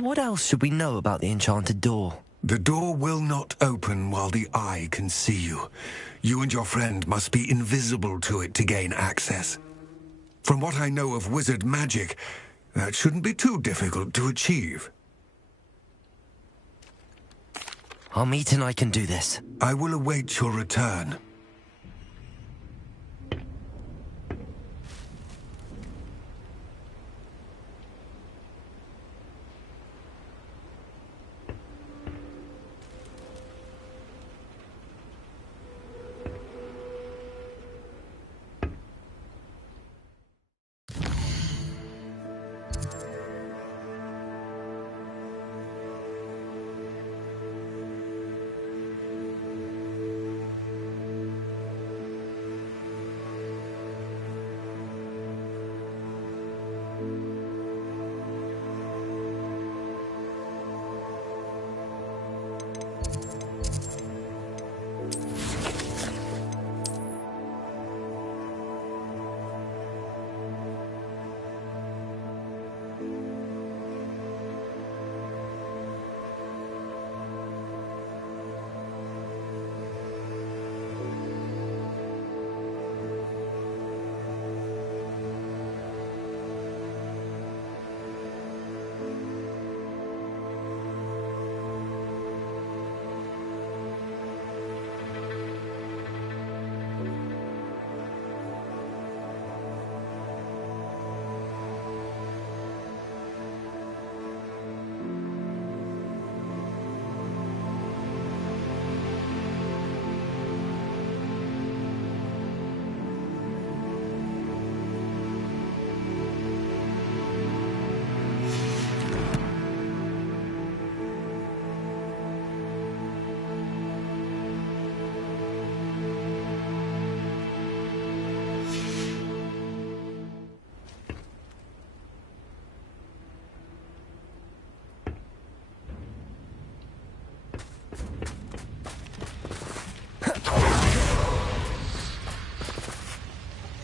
What else should we know about the enchanted door? The door will not open while the eye can see you. You and your friend must be invisible to it to gain access. From what I know of wizard magic, that shouldn't be too difficult to achieve. Our meet and I can do this. I will await your return.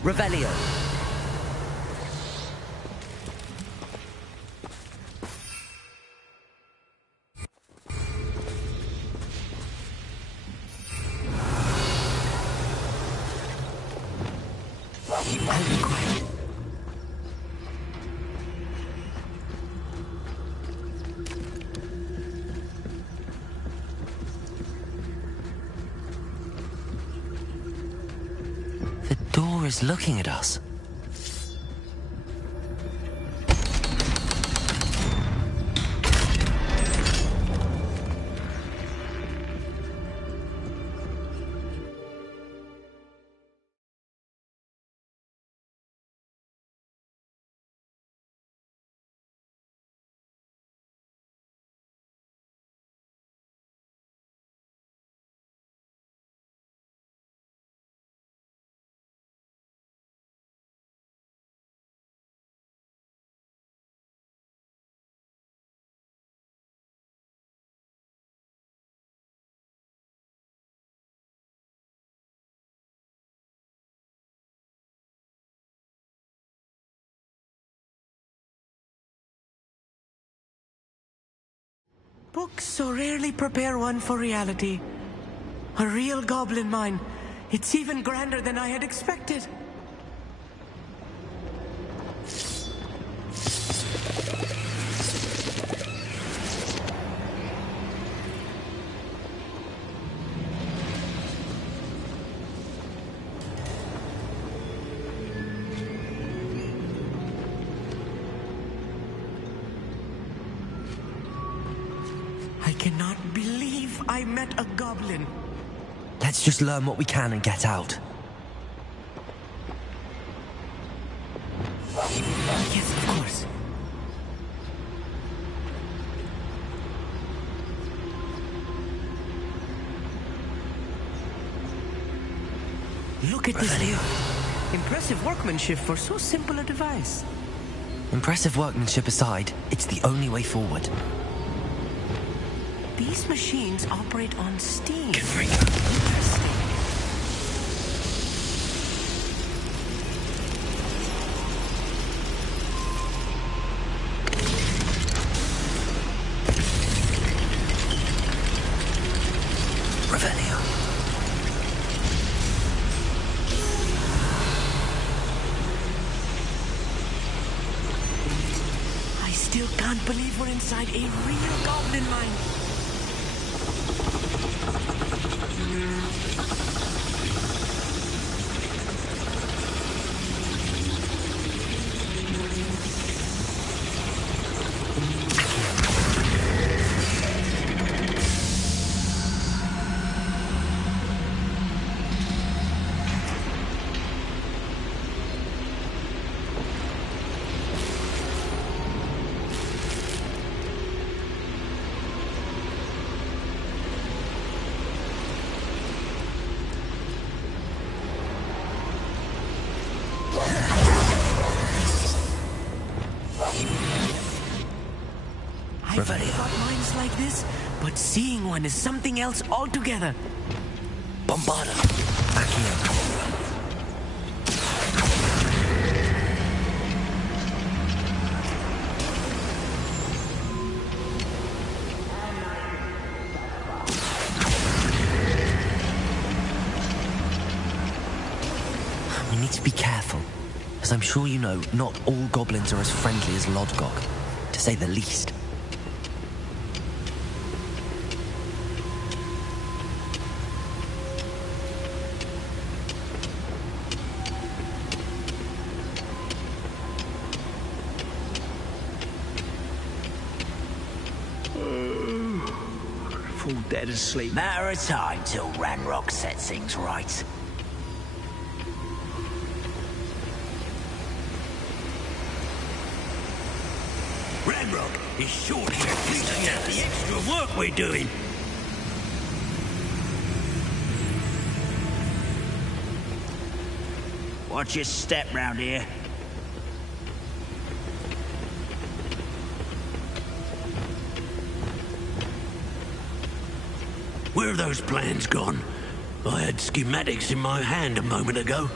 Revelio. The door is looking at us. Books so rarely prepare one for reality. A real goblin mine. It's even grander than I had expected. I cannot believe I met a goblin. Let's just learn what we can and get out. Yes, of course. Look at this here. Impressive workmanship for so simple a device. Impressive workmanship aside, it's the only way forward. These machines operate on steam. Interesting. inside a real goblin mine. I've got mines like this, but seeing one is something else altogether. Bombarda. Accio. We need to be careful. As I'm sure you know, not all goblins are as friendly as Lodgok, to say the least. Fall dead asleep. Matter of time till Ranrock sets things right. Ranrock is surely appreciating the extra work we're doing. Watch your step round here. Where are those plans gone? I had schematics in my hand a moment ago.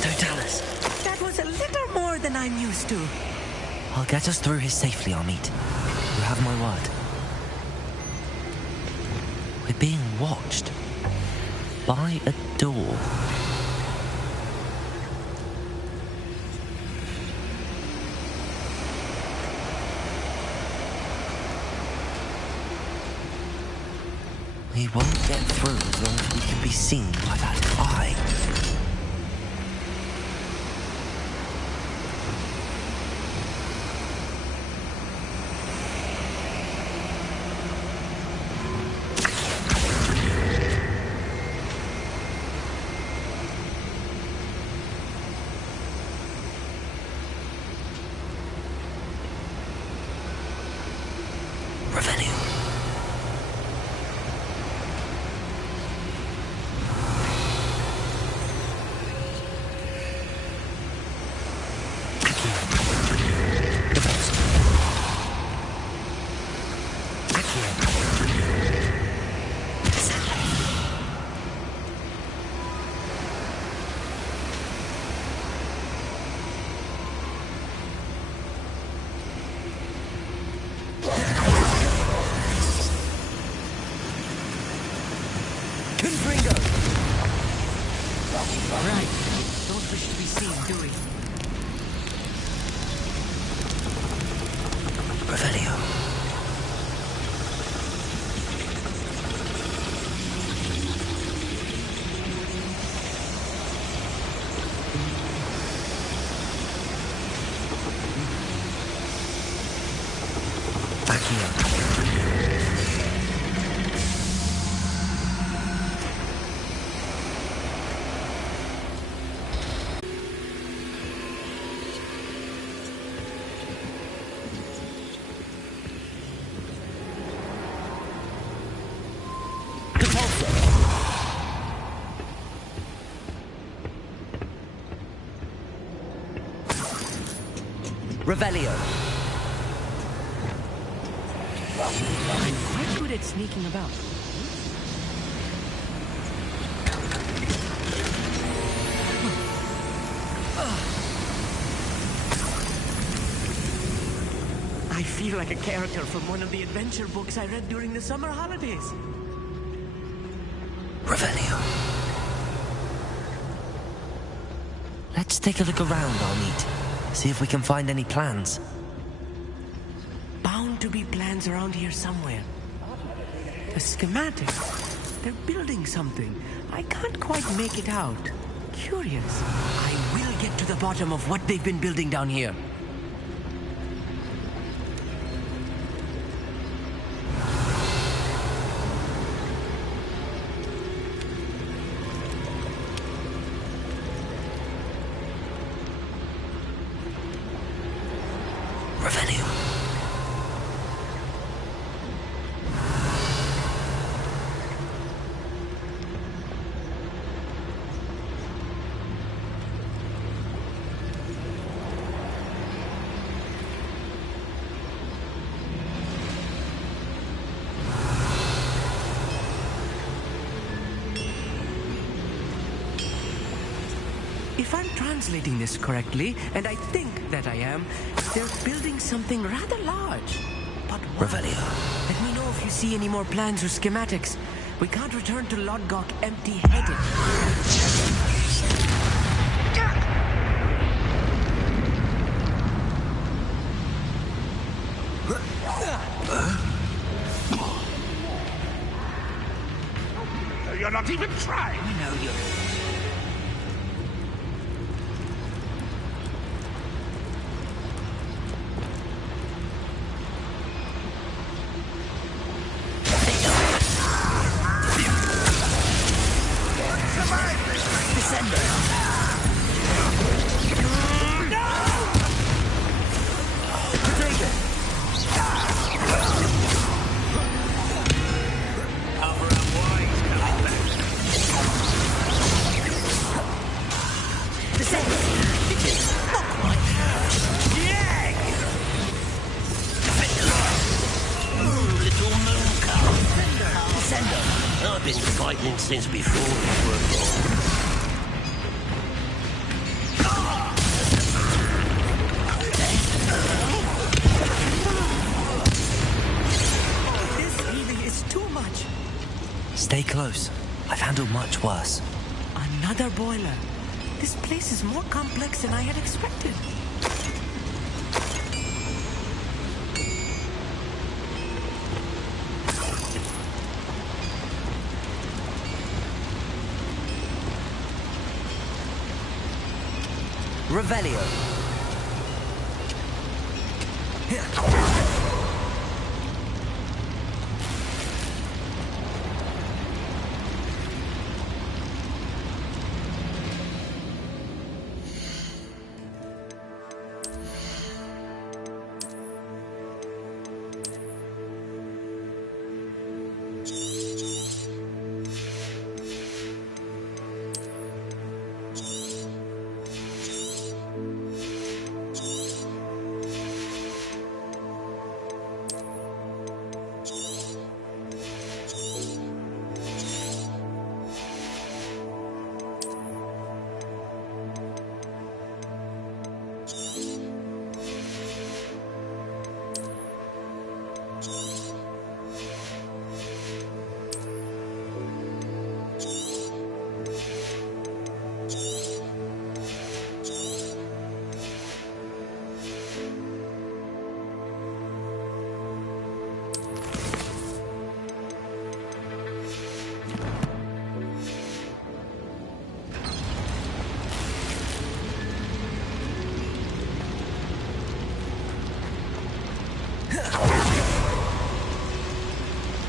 Totalis. That was a little more than I'm used to. I'll get us through here safely, Amit. You have my word. We're being watched. By a door. We won't get through as long as we can be seen by that eye. Revenue. Right. Don't wish to be seen, do we? Revelio. Revelio. I'm quite good at sneaking about. I feel like a character from one of the adventure books I read during the summer holidays. Revelio. Let's take a look around, Arneet. See if we can find any plans. Bound to be plans around here somewhere. A schematic. They're building something. I can't quite make it out. Curious. I will get to the bottom of what they've been building down here. Revelio. If I'm translating this correctly, and I think that I am, they're building something rather large. But what? Revelio. Let me know if you see any more plans or schematics. We can't return to Lodgok empty-headed. You're not even trying. No, you're... I've been fighting since before you were born. This really is too much. Stay close. I've handled much worse. Another boiler. This place is more complex than I had expected. Revelio.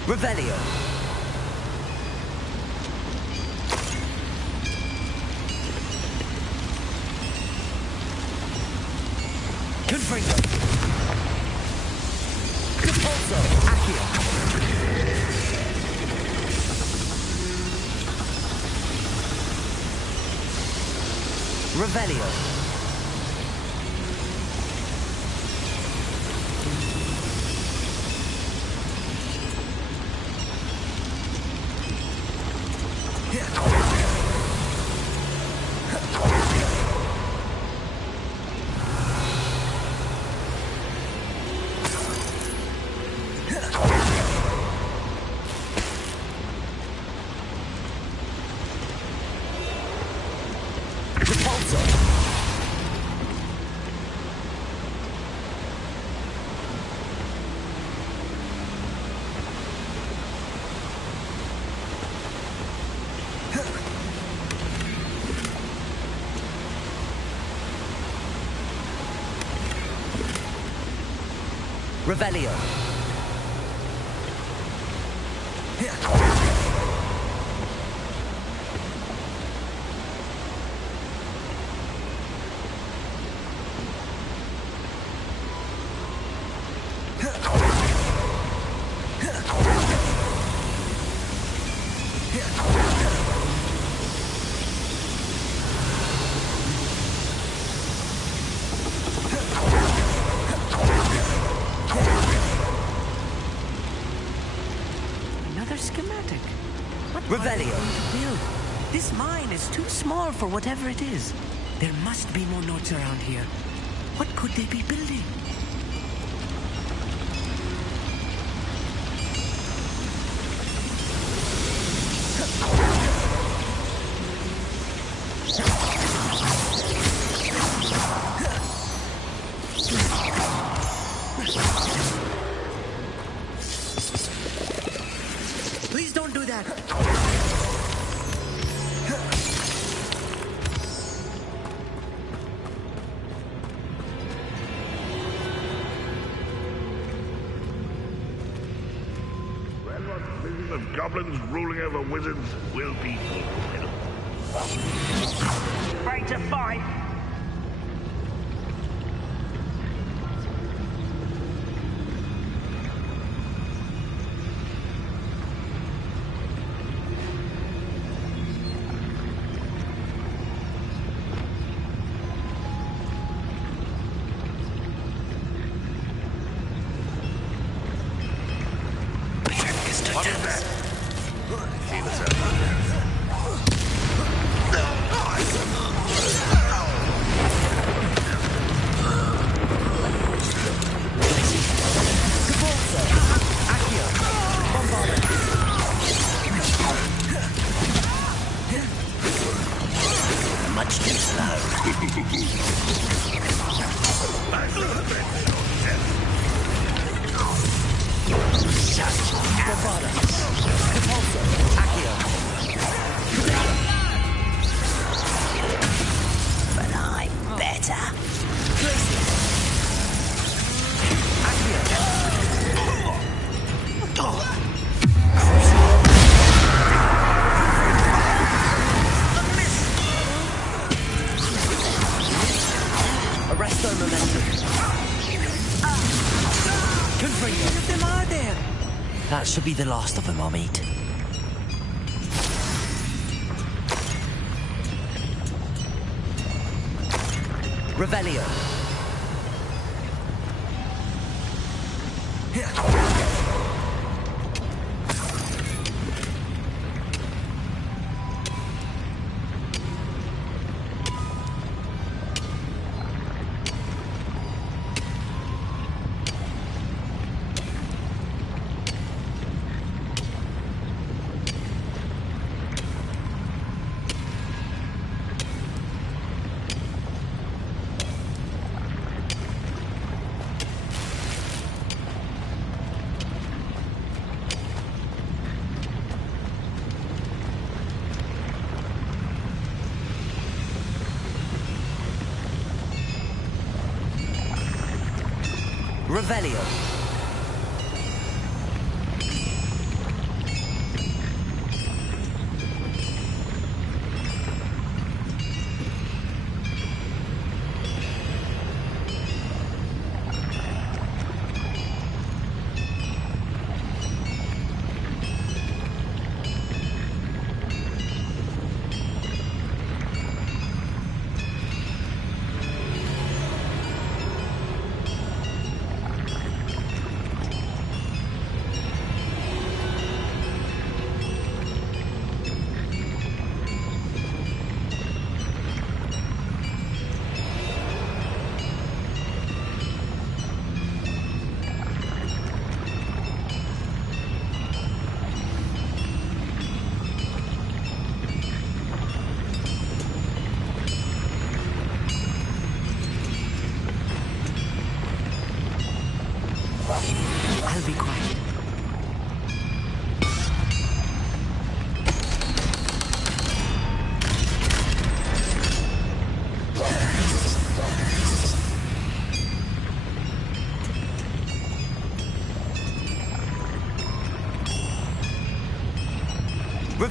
Revelio. Confringo. Compulso. Accio. Revelio. Revelio. Another schematic. What are they Revelio. going to build? This mine is too small for whatever it is. There must be more notes around here. What could they be building? Please don't do that. Renrock's vision of goblins ruling over wizards will be fulfilled. Ready to fight? What is that? See the Much too slow. But I'm better. Arresto momentum. How many of them are there? That should be the last of them I'll meet. Revelio. Revelio.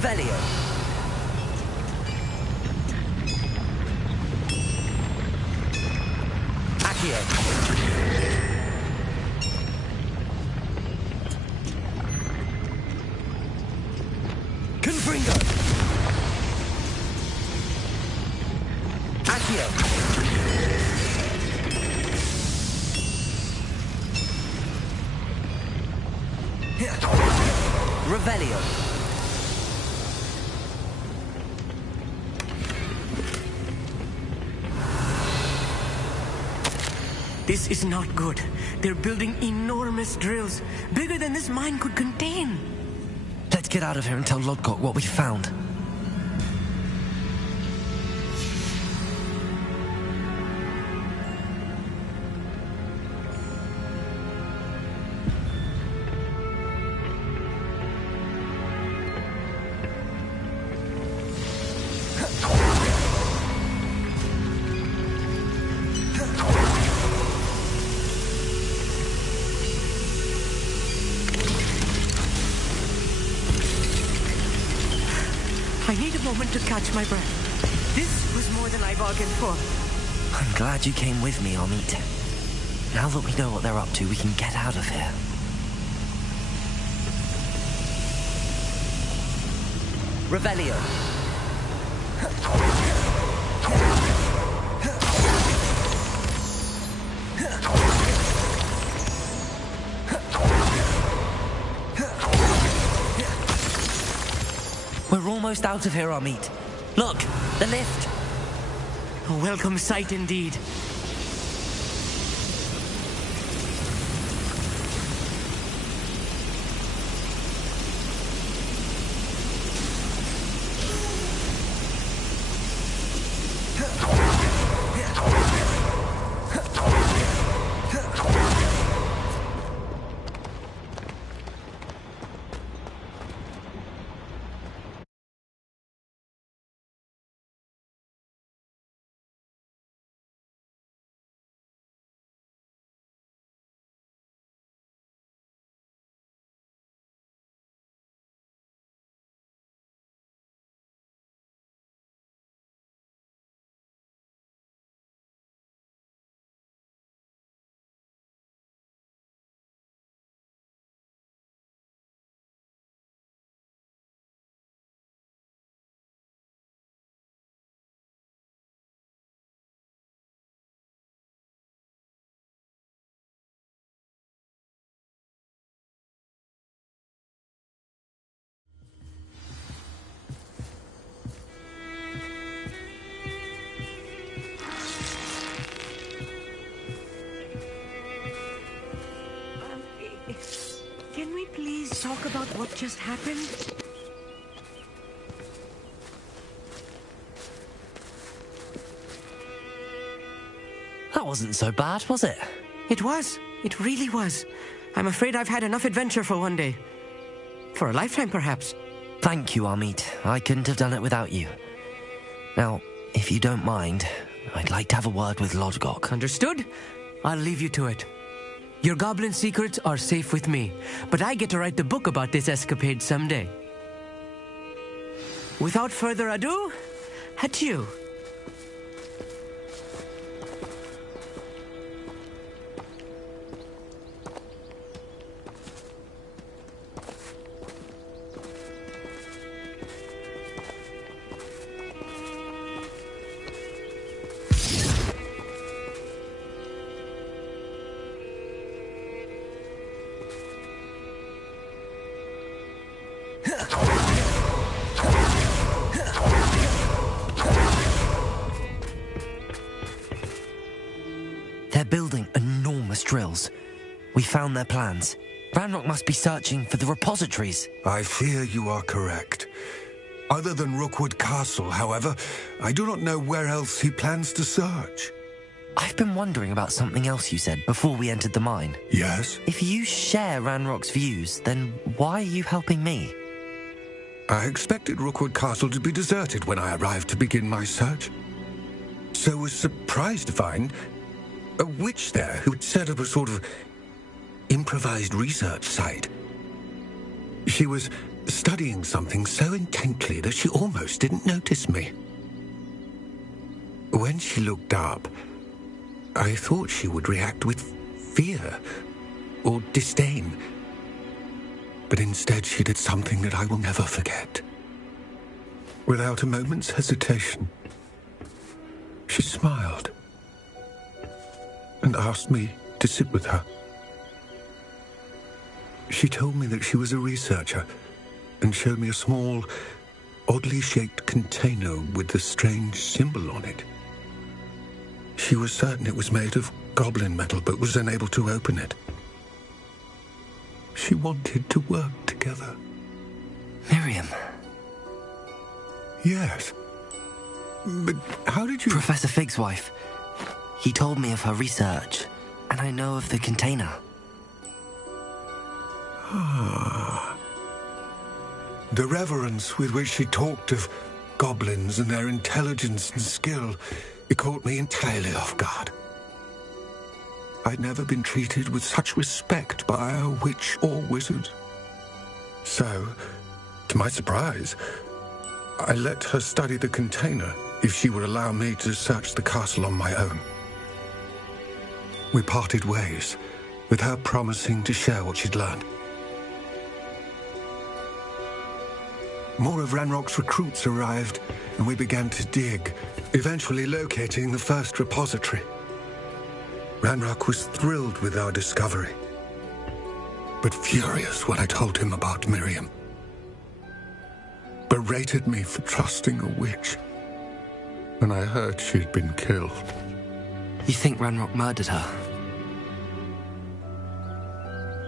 Revelio. Accio. Confringo. Accio. Revelio. This is not good. They're building enormous drills, bigger than this mine could contain. Let's get out of here and tell Lodgok what we found. I need a moment to catch my breath. This was more than I bargained for. I'm glad you came with me, Amit. Now that we know what they're up to, we can get out of here. Revelio. We're almost out of here, Amit. Look, the lift. A welcome sight indeed. Can we please talk about what just happened? That wasn't so bad, was it? It was. It really was. I'm afraid I've had enough adventure for one day. For a lifetime, perhaps. Thank you, Amit. I couldn't have done it without you. Now, if you don't mind, I'd like to have a word with Lodgok. Understood? I'll leave you to it. Your goblin secrets are safe with me, but I get to write the book about this escapade someday. Without further ado, adieu. They're building enormous drills. We found their plans. Ranrock must be searching for the repositories. I fear you are correct. Other than Rookwood Castle, however, I do not know where else he plans to search. I've been wondering about something else you said before we entered the mine. Yes? If you share Ranrock's views, then why are you helping me? I expected Rookwood Castle to be deserted when I arrived to begin my search. So was surprised to find a witch there who had set up a sort of improvised research site. She was studying something so intently that she almost didn't notice me. When she looked up, I thought she would react with fear or disdain. But instead she did something that I will never forget. Without a moment's hesitation, she smiled and asked me to sit with her. She told me that she was a researcher and showed me a small, oddly shaped container with a strange symbol on it. She was certain it was made of goblin metal, but was unable to open it. She wanted to work together. Miriam. Yes. But how did you... Professor Fig's wife. He told me of her research, and I know of the container. Ah. The reverence with which she talked of goblins and their intelligence and skill, it caught me entirely off guard. I'd never been treated with such respect by a witch or wizard. So, to my surprise, I let her study the container if she would allow me to search the castle on my own. We parted ways, with her promising to share what she'd learned. More of Ranrock's recruits arrived, and we began to dig, eventually locating the first repository. Ranrock was thrilled with our discovery, but furious when I told him about Miriam. Berated me for trusting a witch when I heard she'd been killed. You think Ranrock murdered her?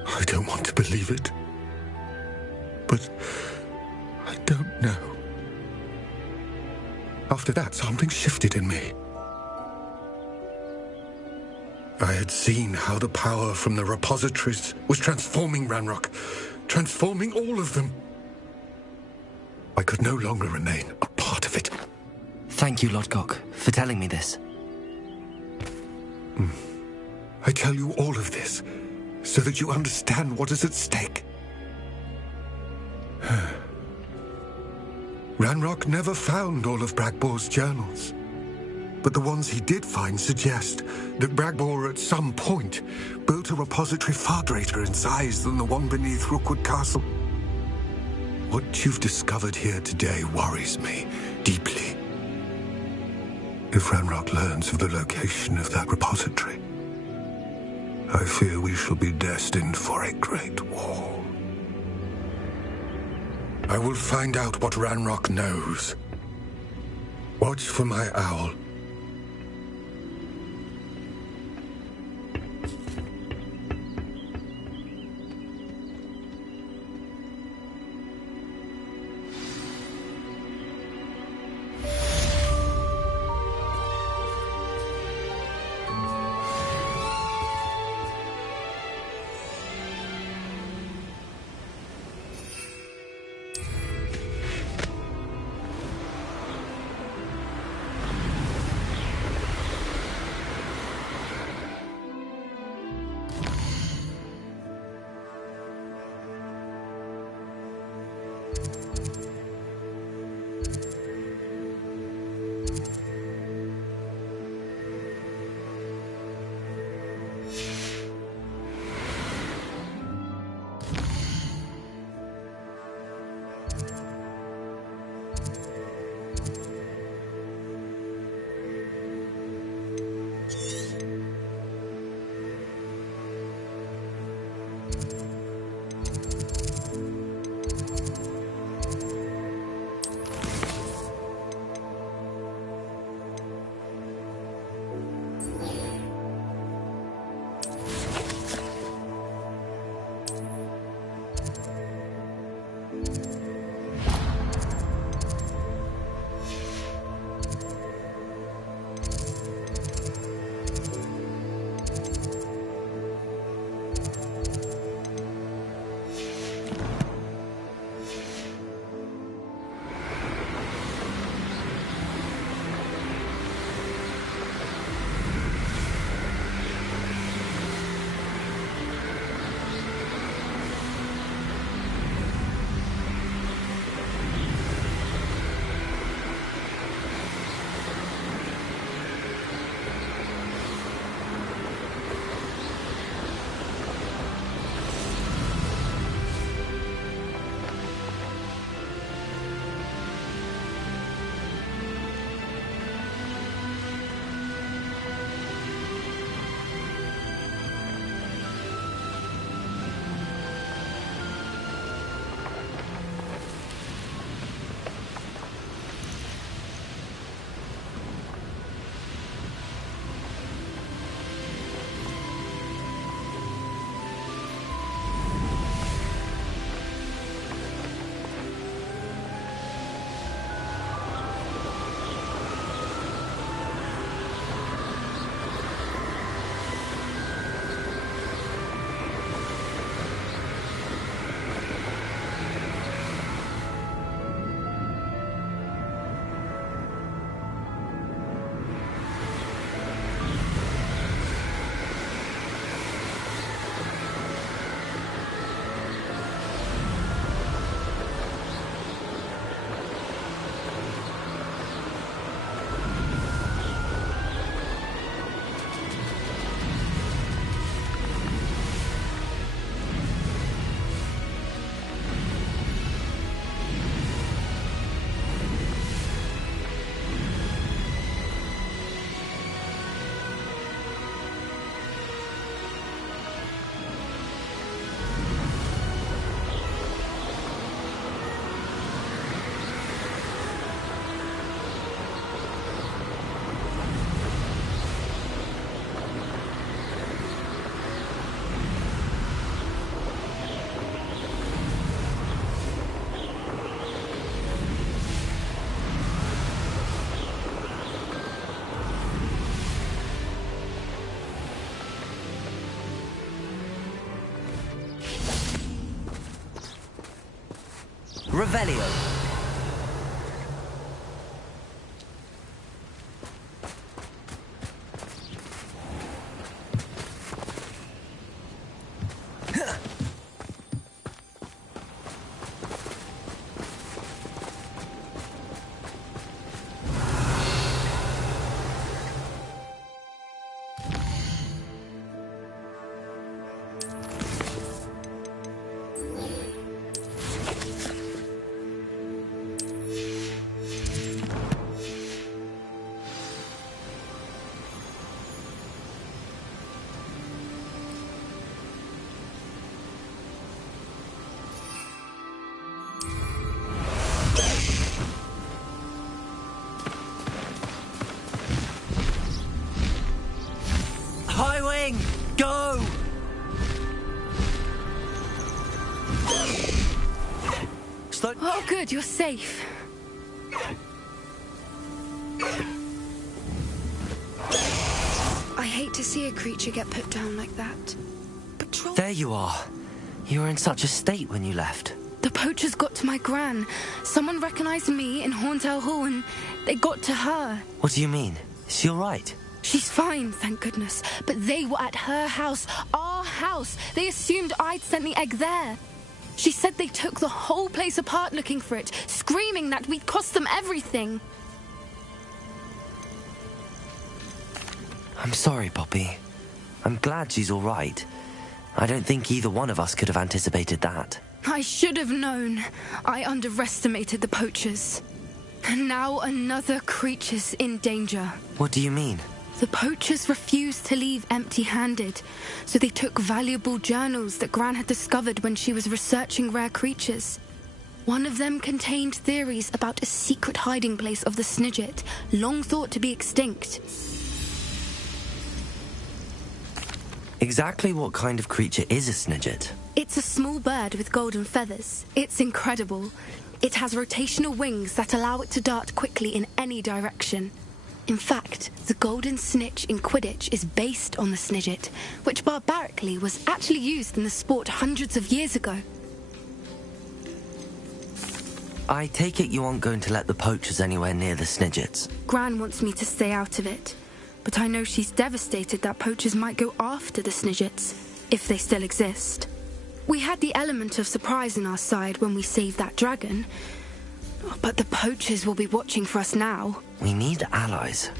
I don't want to believe it, but I don't know. After that, something shifted in me. I had seen how the power from the repositories was transforming Ranrock, transforming all of them. I could no longer remain a part of it. Thank you, Lodgok, for telling me this. I tell you all of this so that you understand what is at stake. Ranrock never found all of Bragbor's journals, but the ones he did find suggest that Bragbor at some point built a repository far greater in size than the one beneath Rookwood Castle. What you've discovered here today worries me deeply. If Ranrock learns of the location of that repository, I fear we shall be destined for a great war. I will find out what Ranrock knows. Watch for my owl. Revelio. Highwing, go! Slow. Oh, good, you're safe. I hate to see a creature get put down like that. Patrol. There you are. You were in such a state when you left. The poachers got to my gran. Someone recognized me in Horntail Hall and they got to her. What do you mean? Is she all right? She's fine, thank goodness. But they were at her house, our house. They assumed I'd sent the egg there. She said they took the whole place apart looking for it, screaming that we'd cost them everything. I'm sorry, Poppy. I'm glad she's all right. I don't think either one of us could have anticipated that. I should have known. I underestimated the poachers. And now another creature's in danger. What do you mean? The poachers refused to leave empty-handed, so they took valuable journals that Gran had discovered when she was researching rare creatures. One of them contained theories about a secret hiding place of the Snidget, long thought to be extinct. Exactly what kind of creature is a Snidget? It's a small bird with golden feathers. It's incredible. It has rotational wings that allow it to dart quickly in any direction. In fact, the golden snitch in Quidditch is based on the Snidget, which barbarically was actually used in the sport hundreds of years ago. I take it you aren't going to let the poachers anywhere near the Snidgets. Gran wants me to stay out of it, but I know she's devastated that poachers might go after the Snidgets, if they still exist. We had the element of surprise on our side when we saved that dragon, but the poachers will be watching for us now. We need allies.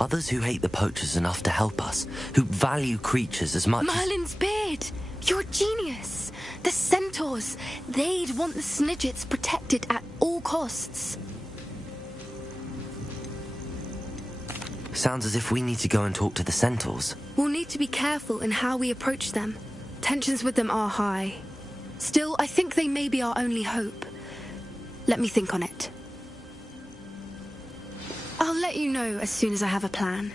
Others who hate the poachers enough to help us, who value creatures as much Merlin's beard! You're a genius! The centaurs! They'd want the Snidgets protected at all costs. Sounds as if we need to go and talk to the centaurs. We'll need to be careful in how we approach them. Tensions with them are high. Still, I think they may be our only hope. Let me think on it. I'll let you know as soon as I have a plan.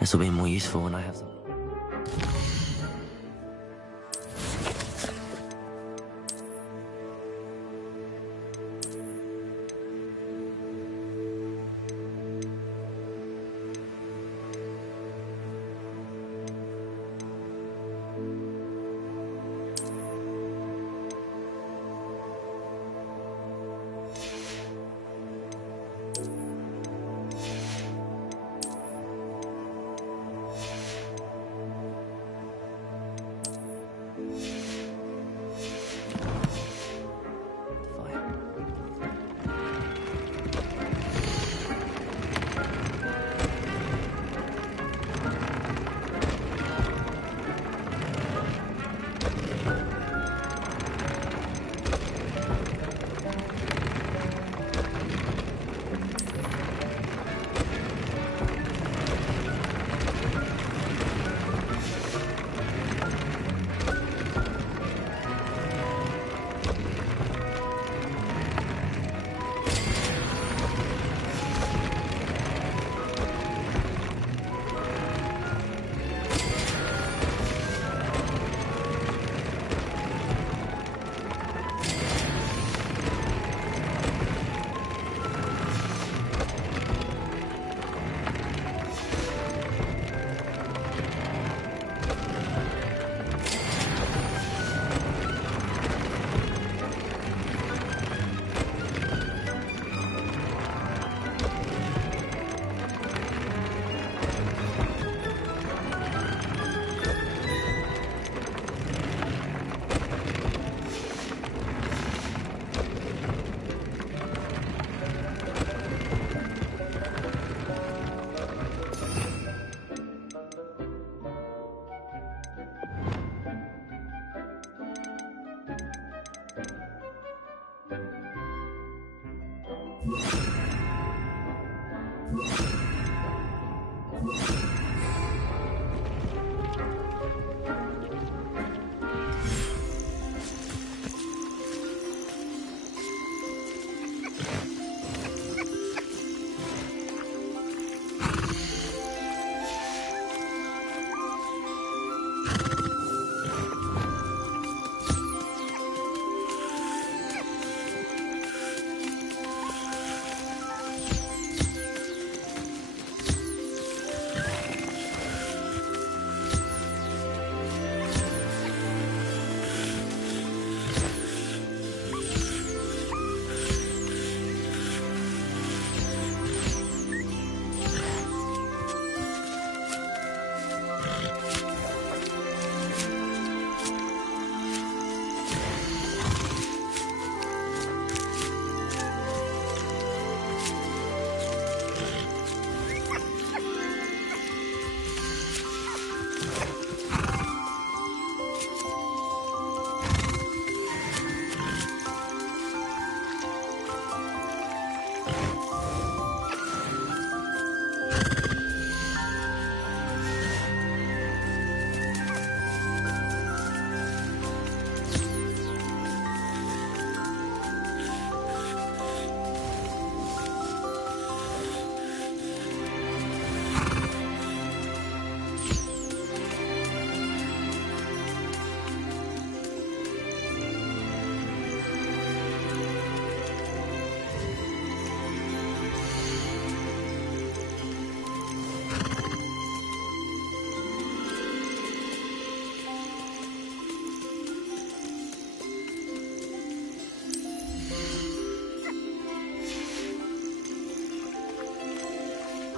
This will be more useful when I have some.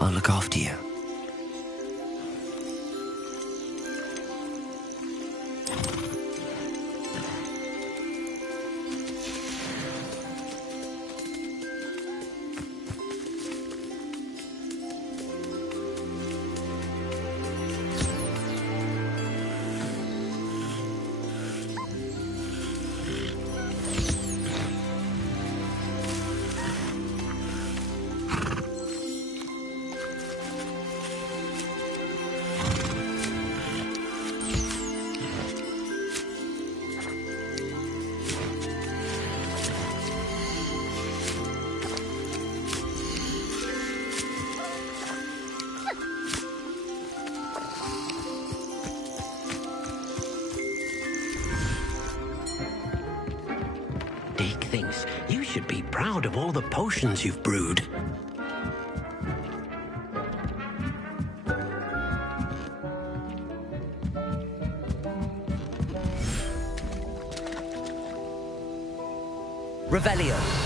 I'll look after you. Deke thinks you should be proud of all the potions you've brewed. Revelio.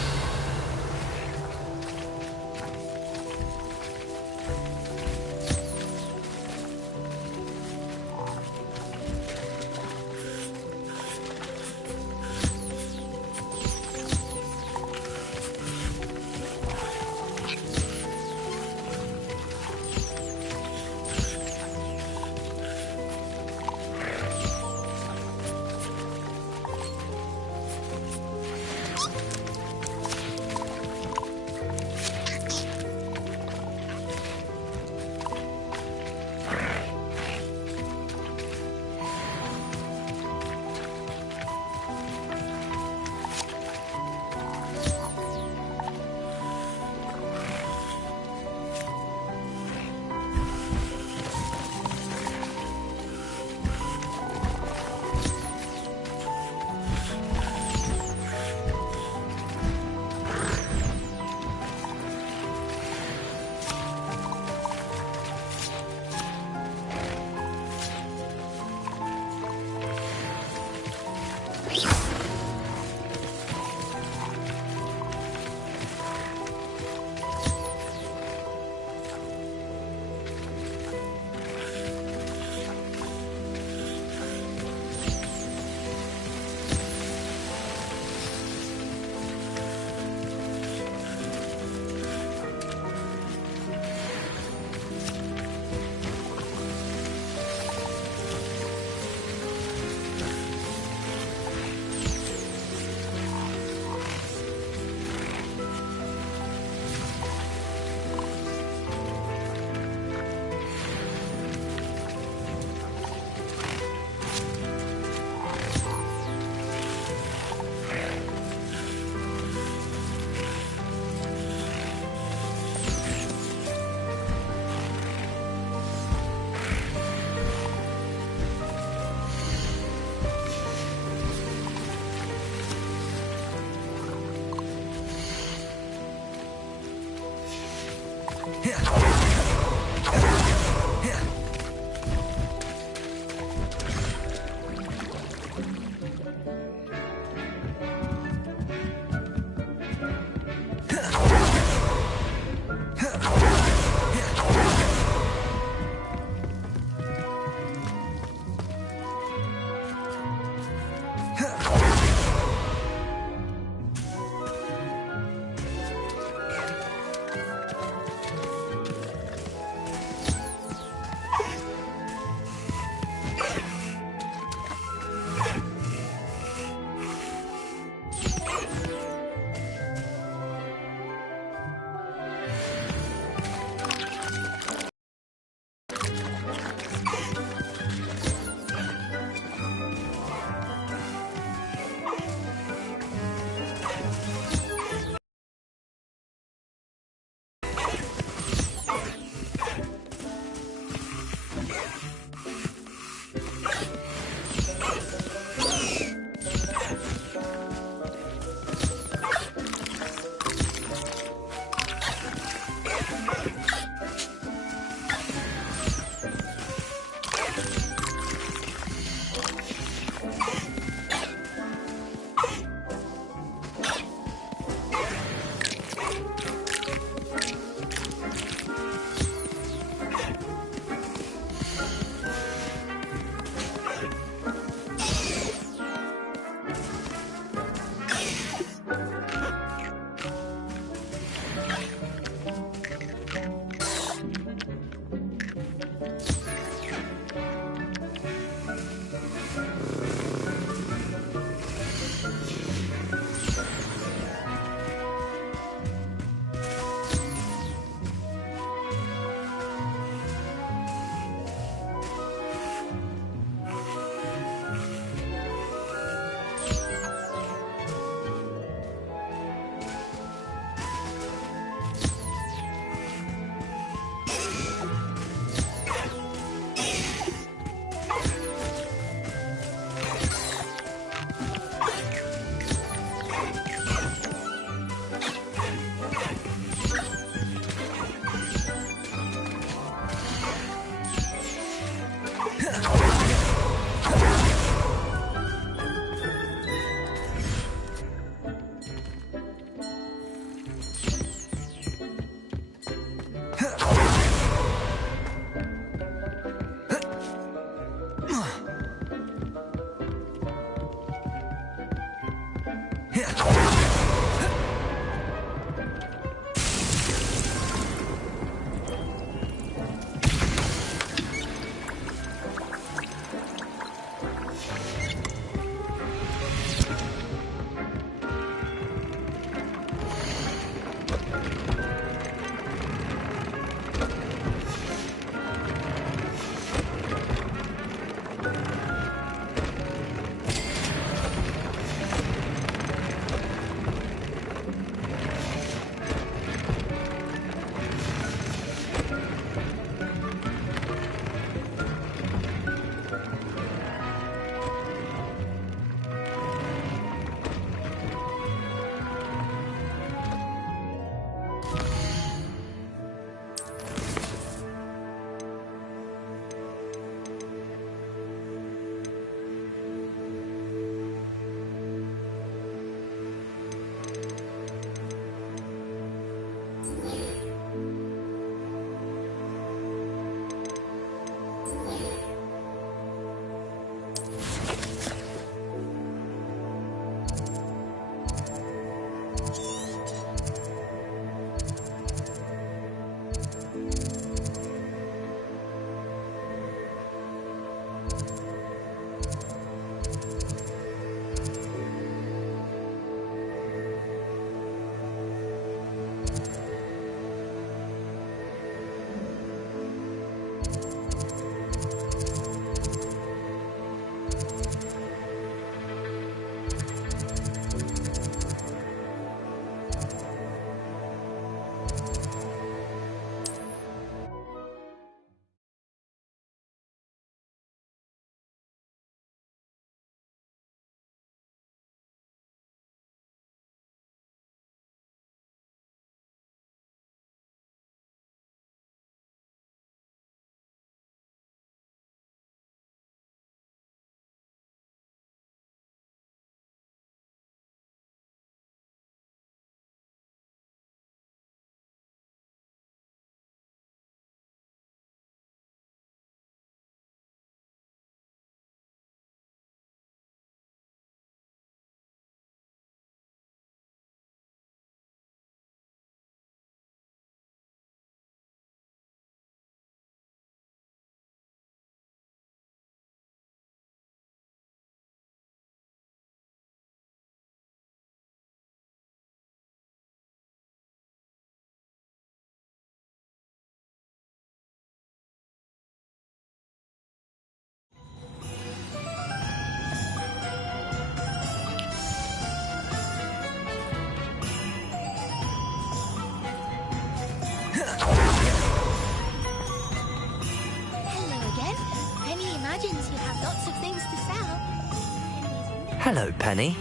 Hello, Penny.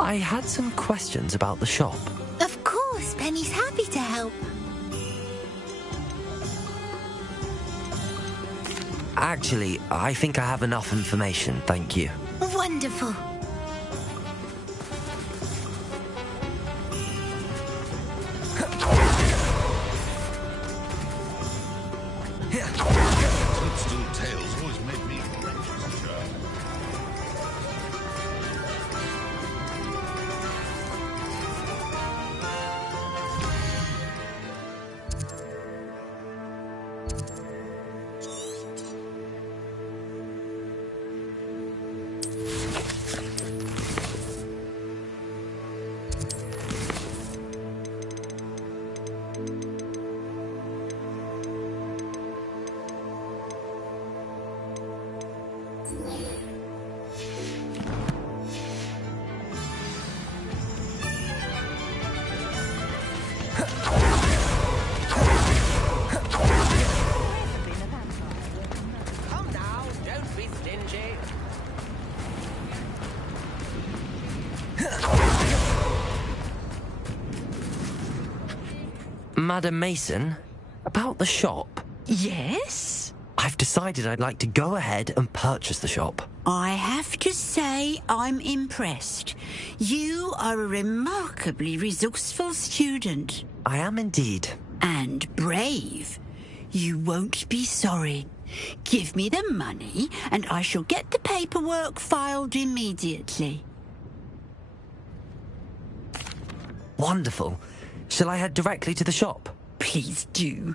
I had some questions about the shop. Of course, Penny's happy to help. Actually, I think I have enough information, thank you. Wonderful. Toadstool tales always made me breakfast. Come now, don't be stingy. Madam Mason, about the shop. Yes? I've decided I'd like to go ahead and purchase the shop. I have to say I'm impressed. You are a remarkably resourceful student. I am indeed. And brave. You won't be sorry. Give me the money and I shall get the paperwork filed immediately. Wonderful. Shall I head directly to the shop? Please do.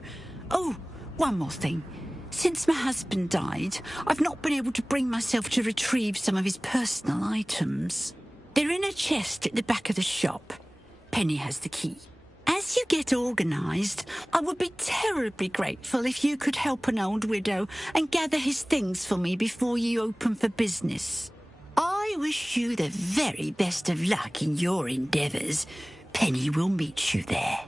Oh, one more thing. Since my husband died, I've not been able to bring myself to retrieve some of his personal items. They're in a chest at the back of the shop. Penny has the key. As you get organised, I would be terribly grateful if you could help an old widow and gather his things for me before you open for business. I wish you the very best of luck in your endeavours. Penny will meet you there.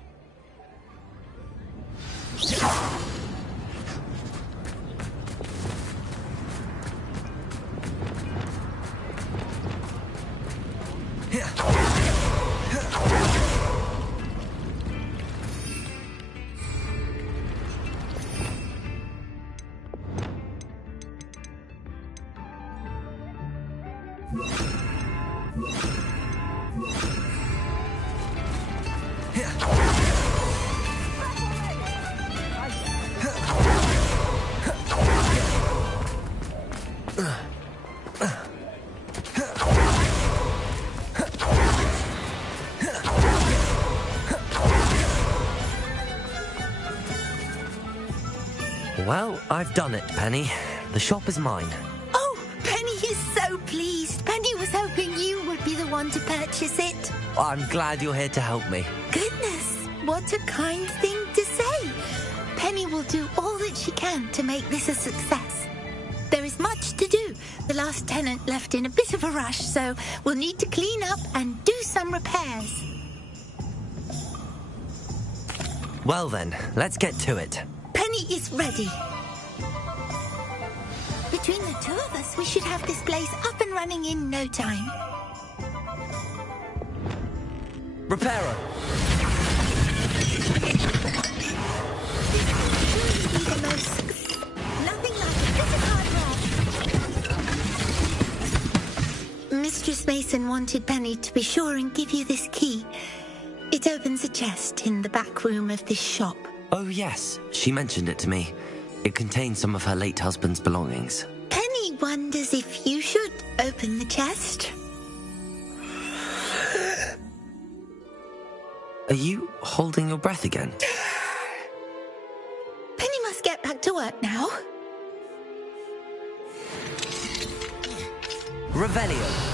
Well, I've done it, Penny. The shop is mine. Oh, Penny is so pleased. Penny was hoping you would be the one to purchase it. I'm glad you're here to help me. Goodness, what a kind thing to say. Penny will do all that she can to make this a success. There is much to do. The last tenant left in a bit of a rush, so we'll need to clean up and do some repairs. Well then, let's get to it. Penny is ready. Between the two of us, we should have this place up and running in no time. Reparo. This will be the most... Nothing like a bit of hard work. Mistress Mason wanted Penny to be sure and give you this key. It opens a chest in the back room of this shop. Oh yes, she mentioned it to me. It contains some of her late husband's belongings. Penny wonders if you should open the chest. Are you holding your breath again? Penny must get back to work now. Revelio.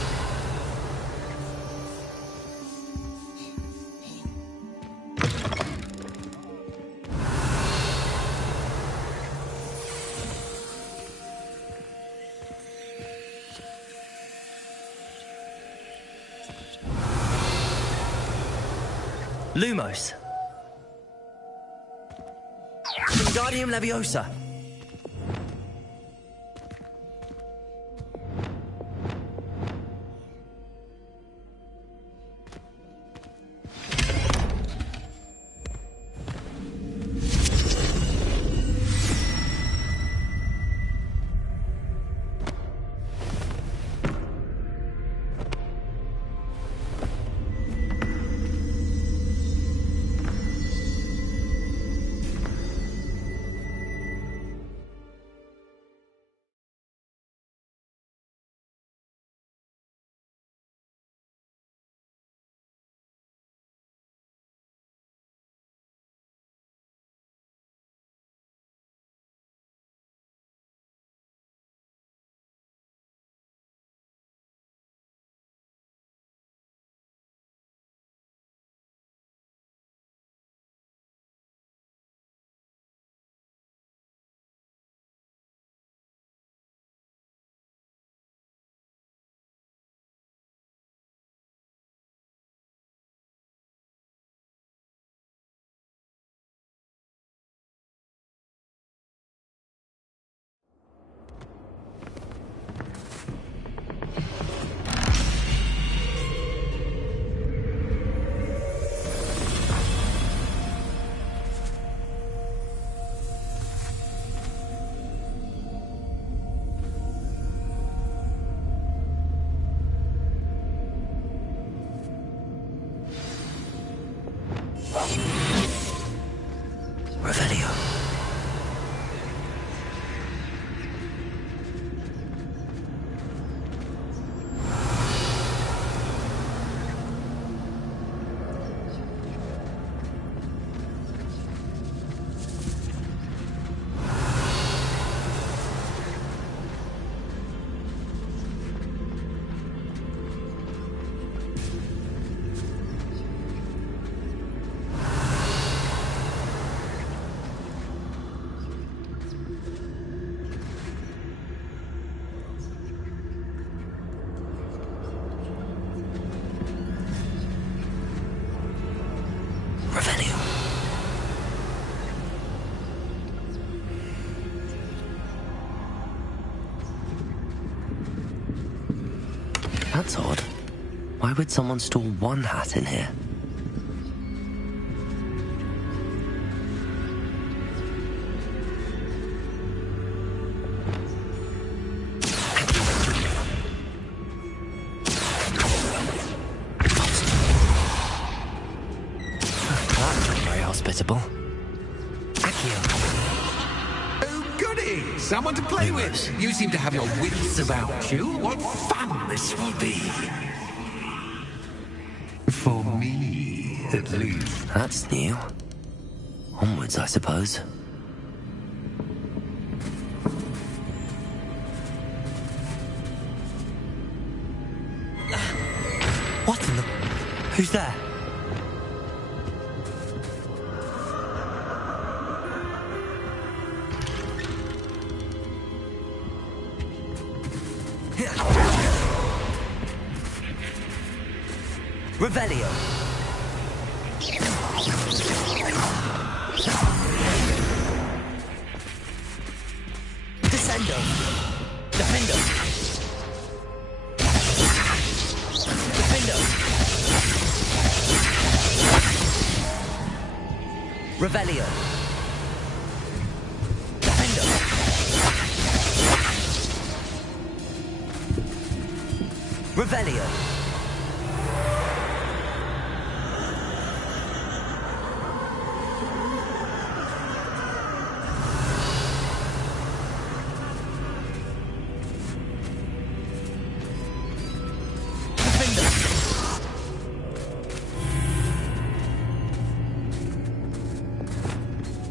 Lumos. Wingardium Leviosa. Revelio. That's odd. Why would someone store one hat in here? That's not very hospitable. Someone to play with. You seem to have your wits about you. What fun this will be. For me, at least. That's new. Onwards, I suppose. What in the... Who's there? Revelio. Descendo. Defendo. Defendo. Revelio. Defendo. Revelio.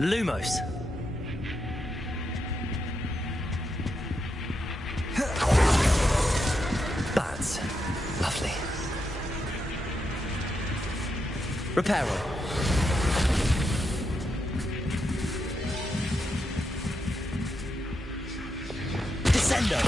Lumos. Bats. Lovely. Reparo. Descendo.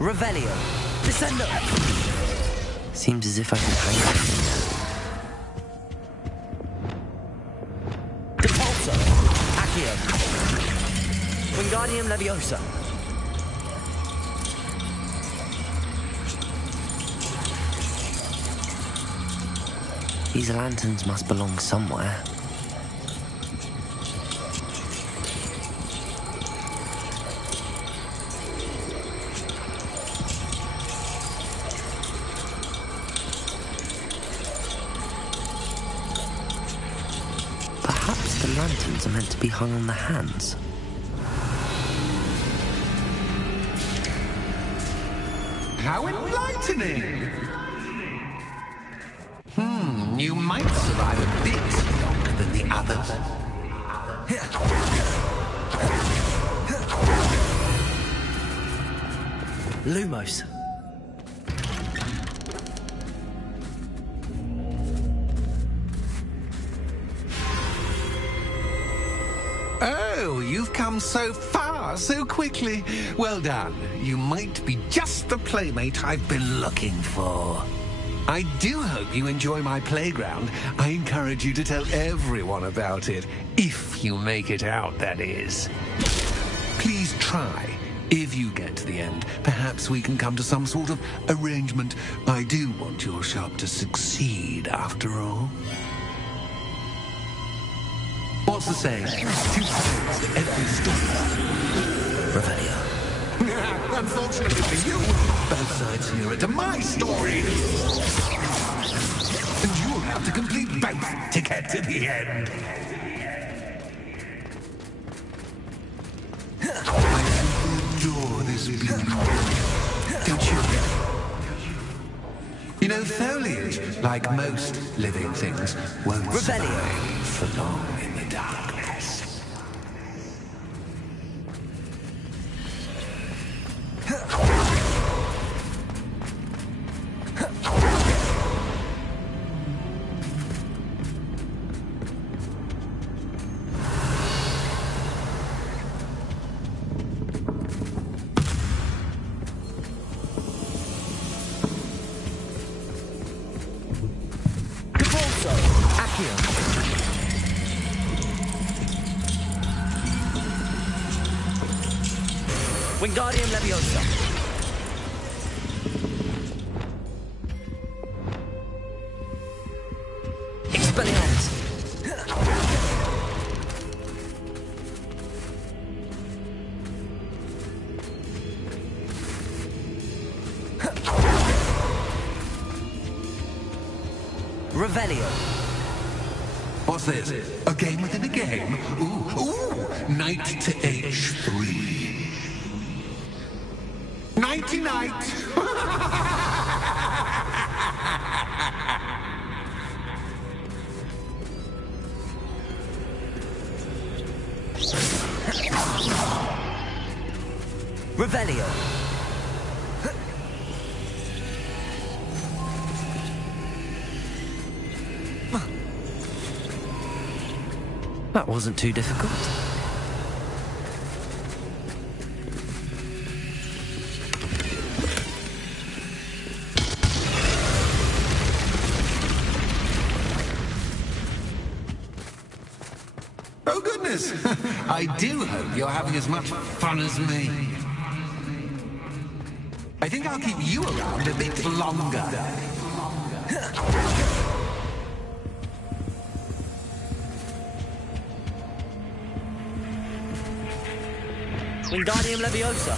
Revelio. Descendo. Seems as if I can hang it. Depulso. Accio. Wingardium Leviosa. These lanterns must belong somewhere. Perhaps the lanterns are meant to be hung on the hands. How enlightening! You might survive a bit longer than the others. Lumos. Oh, you've come so far, so quickly. Well done. You might be just the playmate I've been looking for. I do hope you enjoy my playground. I encourage you to tell everyone about it. If you make it out, that is. Please try. If you get to the end, perhaps we can come to some sort of arrangement. I do want your shop to succeed, after all. What What's the saying? Two sides to every story. Revelio. Unfortunately for you, both sides here are to my story. And you'll have to complete both to get to the end. I adore this beauty. Don't you? You know, foliage, like most living things, won't survive for long in the darkness. Wingardium Leviosa. Expelliarmus. Revelio. What's this? A game within a game? Ooh, knight to h3. Nighty-night! Revelio. That wasn't too difficult. Oh, goodness! I do hope you're having as much fun as me. I think I'll keep you around a bit longer. Wingardium Leviosa.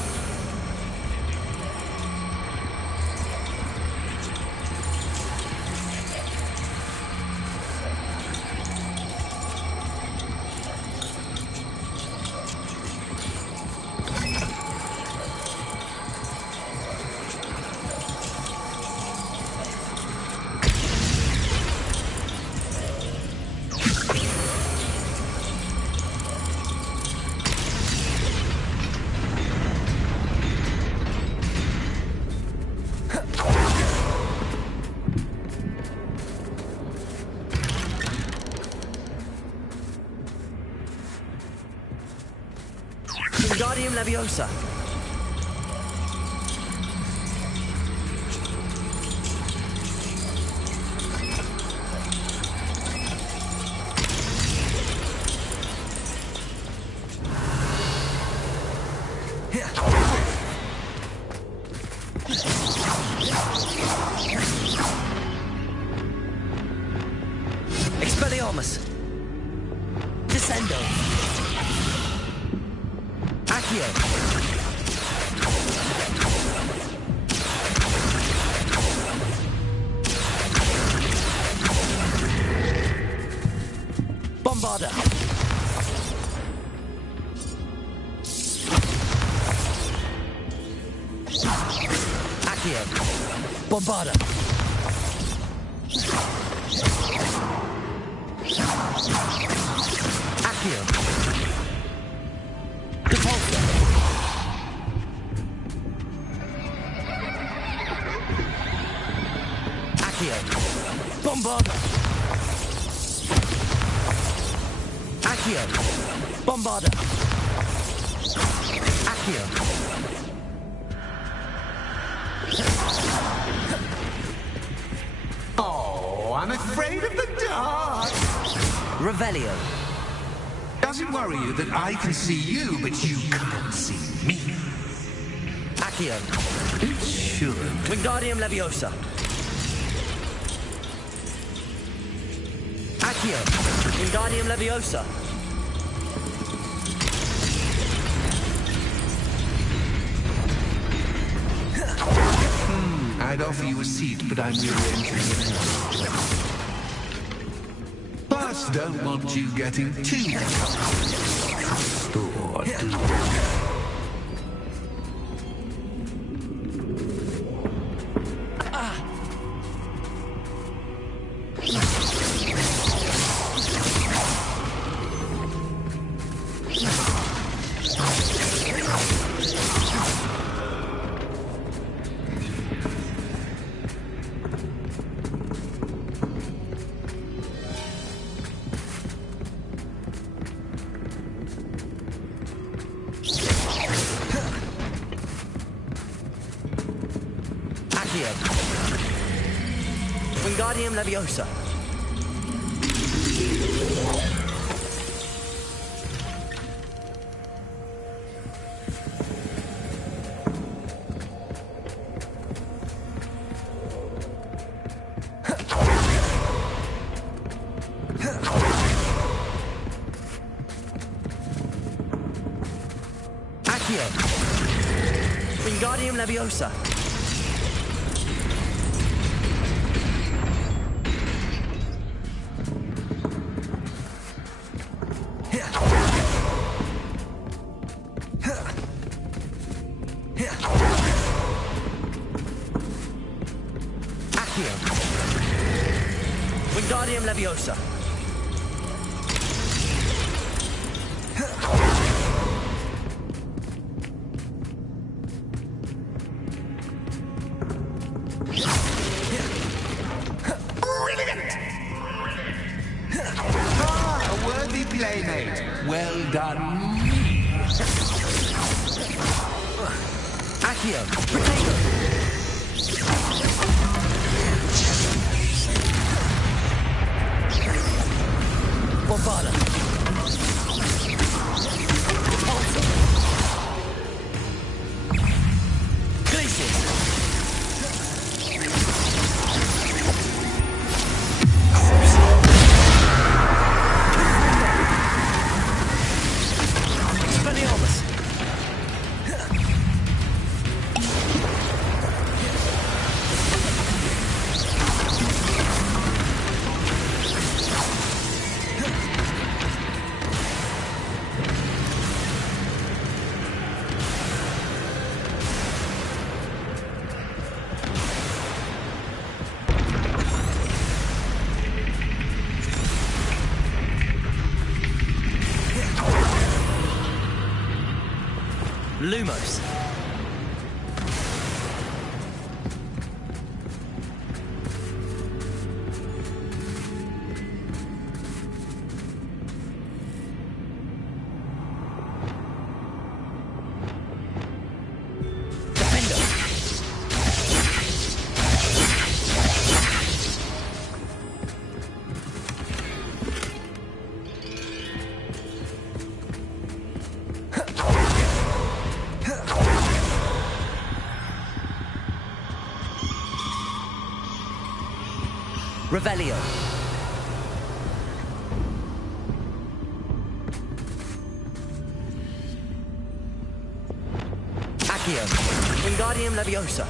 Wingardium Leviosa. Expelliarmus. Descendo. Accio. Bombarda. Accio. Bombarda. Accio. Repulsor. Accio. Bombarda. Accio. Bombarda. Accio. Oh, I'm afraid of the dark! Revelio. Does it worry you that I can see you, but you can't see me? Accio. It should. Wingardium Leviosa. Accio. Wingardium Leviosa. could offer you a seat, but I'm really entering it. Plus, don't want you getting too comfortable. Wingardium Leviosa. Accio. Wingardium Leviosa. Wingardium Leviosa. Brilliant! Ah, a worthy playmate. Well done. Accio. Protego. Bombarda. Repulsor. Glacius. Expelliarmus. Lumos. Defender. Revelio. Accio. Wingardium Leviosa.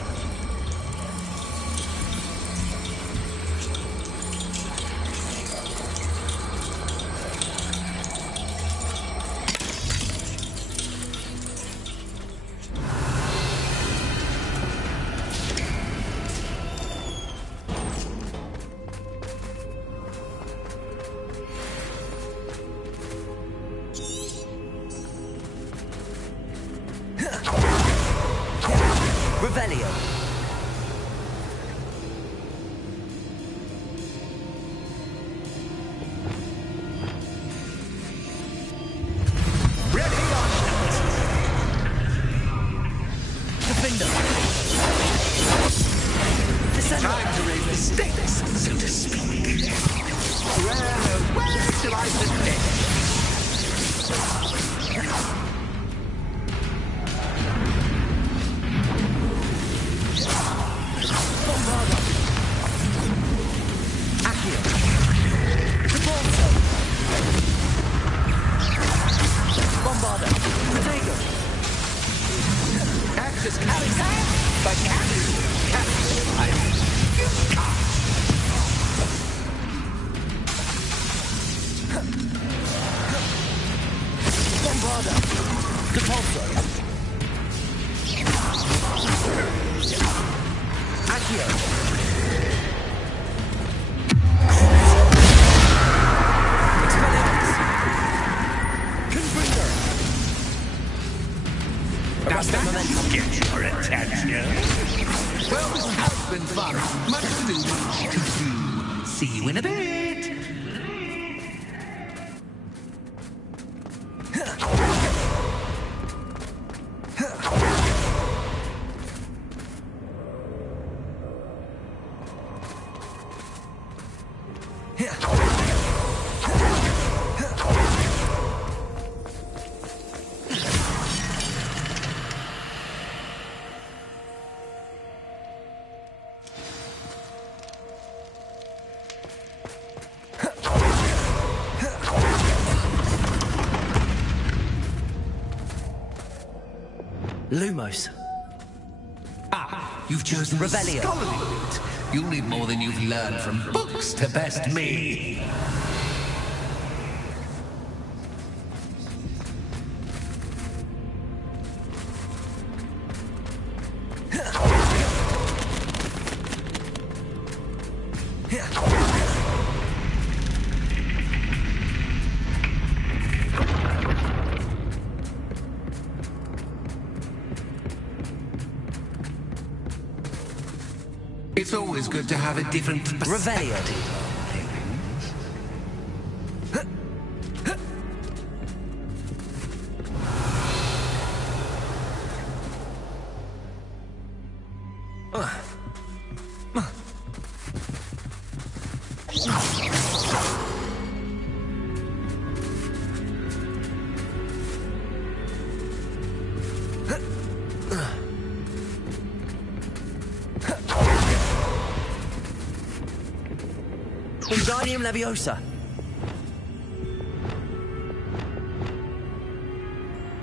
Revelio. Ready or not? Defender. Descender. Time to raise the stakes, so to speak. Where shall I begin? Bombarda. Accio. Repulsor. Bombarda. Protego. Axis carries but captain, I Bombarda! Depulso! Accio! Expelliarmus! Confringo! Does that get your attention? Well, this has been fun. Much to do. See you in a bit. Lumos. You've chosen Revelio. scholarly route. You'll need more than you've learned from books to best me. It's always good to have a different Revelio. Wingardium Leviosa.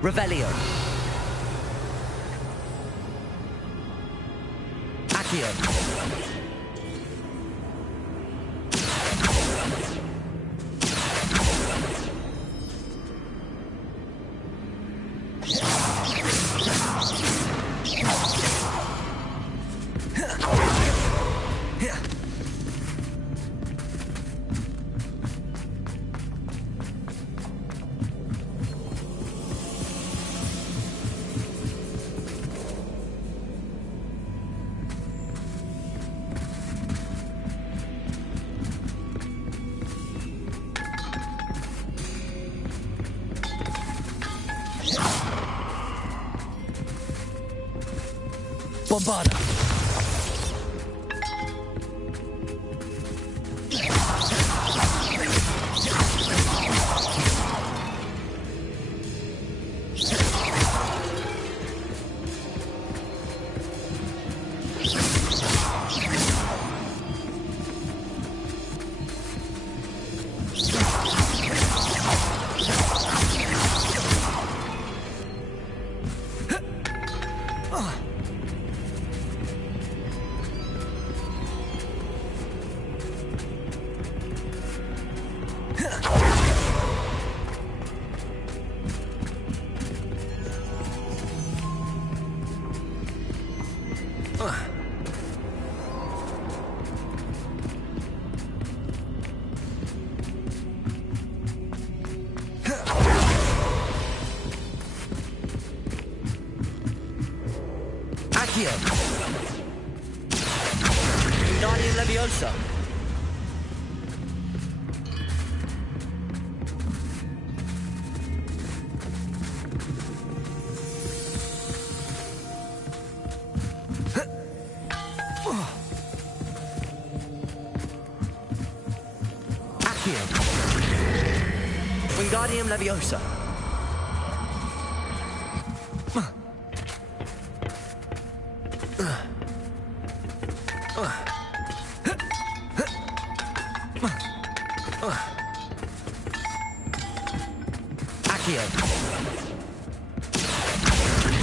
Revelio. Accio. Bombarda. Accio. Wingardium Leviosa. Accio. Wingardium Leviosa. Accio.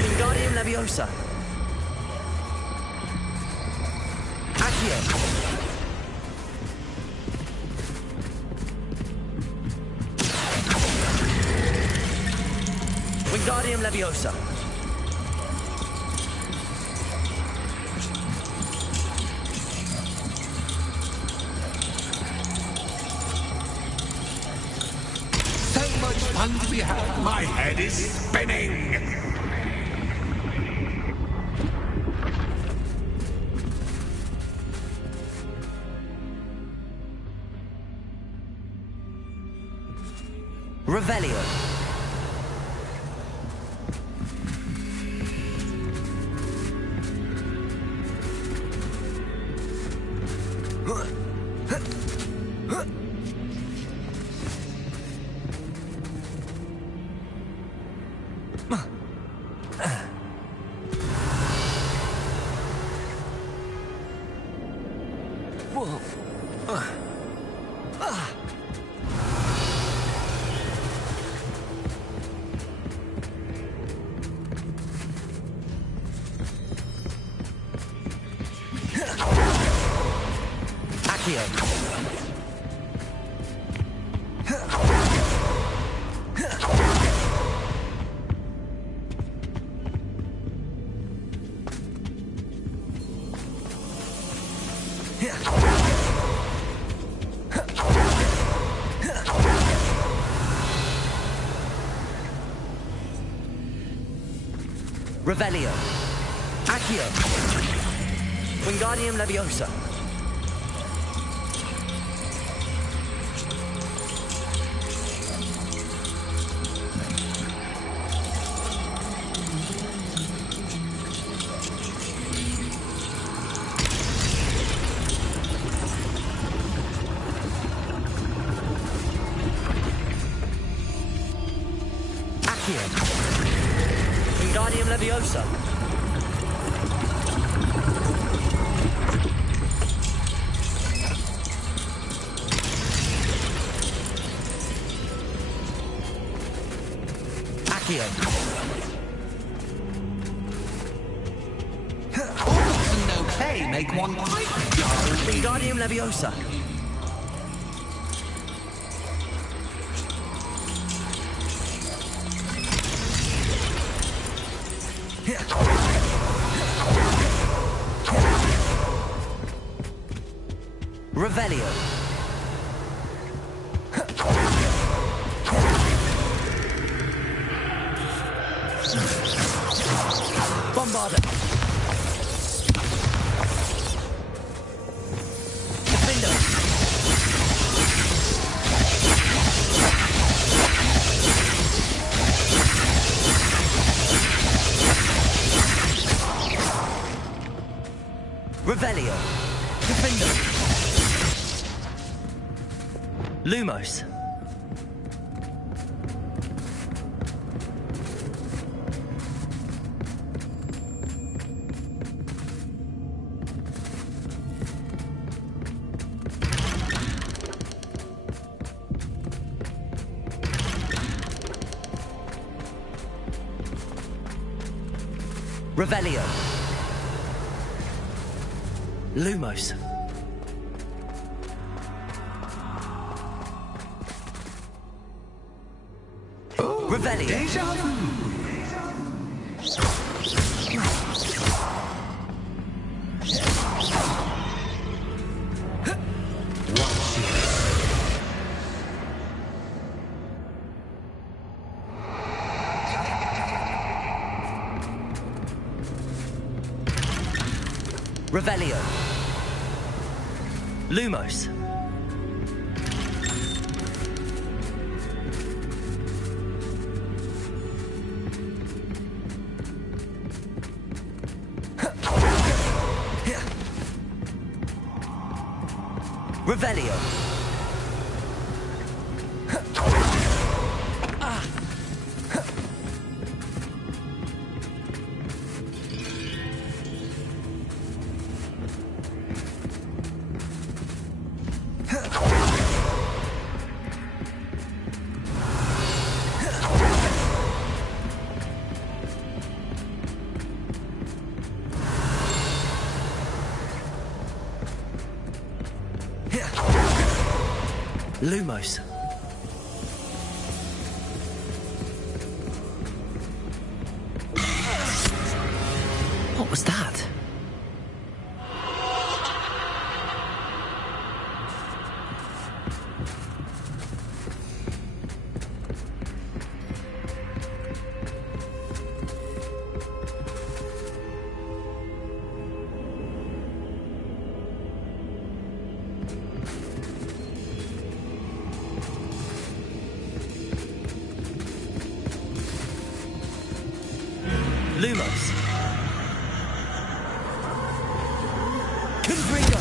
Wingardium Leviosa. Accio. Wingardium Leviosa. So much fun to be had. My head is spinning. Revelio. Revelio. Accio. Wingardium Leviosa. Accio. Wingardium Leviosa. Accio. Orcs and no clay make one quite dull. Wingardium Leviosa. Revelio. Bombarda. Defender. Revelio. Defender. Lumos. Revelio. Lumos. Revelio. Deja vu. Revelio. Lumos. Revelio. Lumos. was that? Lumos. Confringo.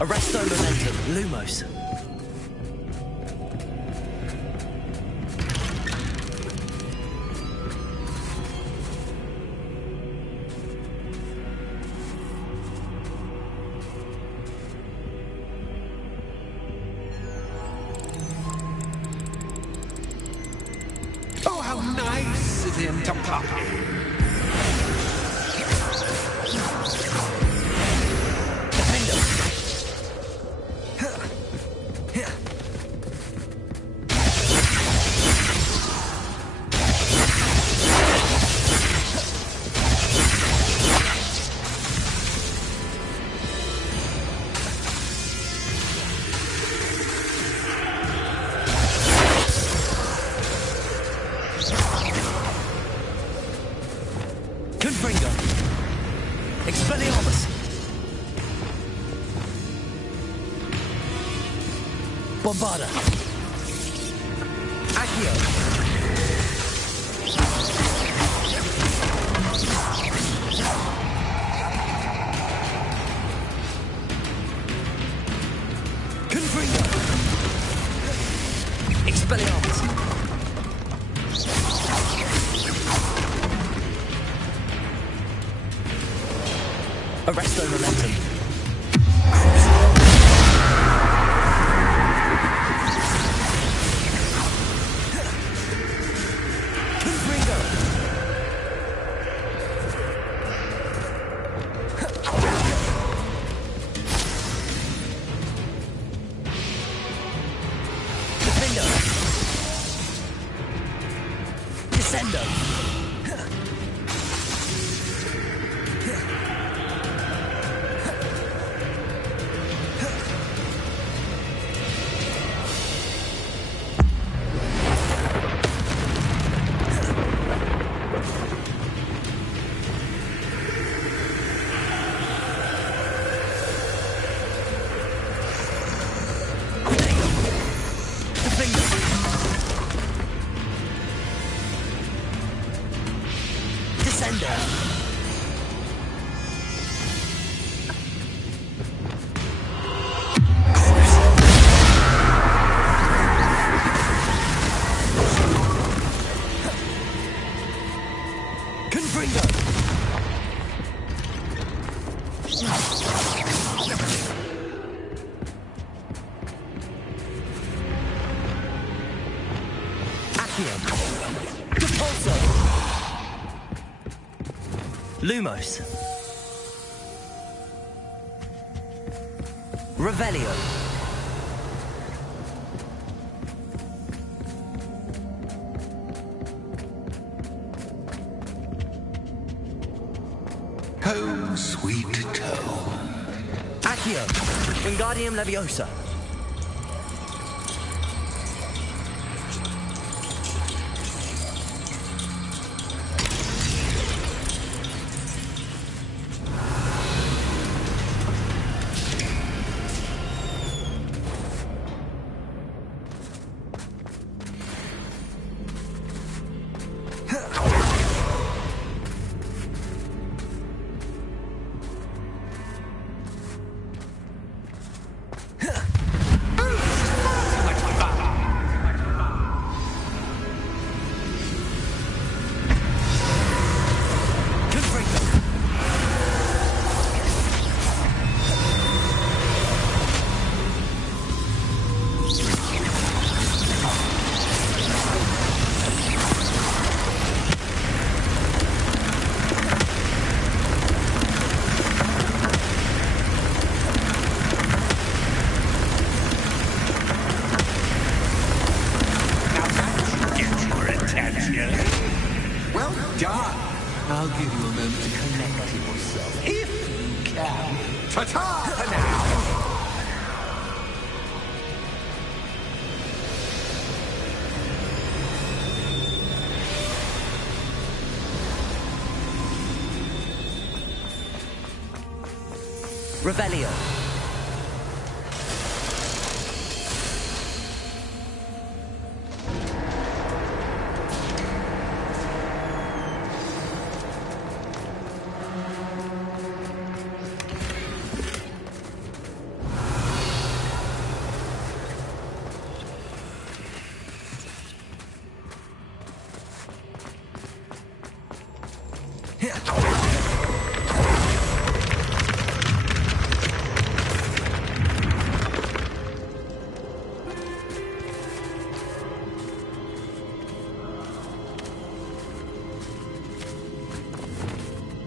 Arresto momentum. Lumos. Oh, how nice of him to copy. Confringo. Expelliarmus. Bombarda. Accio. Confringo. Expelliarmus. Arresto momentum. Confringo. Defendo. Descendo. Descender. Confringo. Accio. Repulso. Lumos. Revelio. Home, sweet home. Accio. Wingardium Leviosa. Revelio.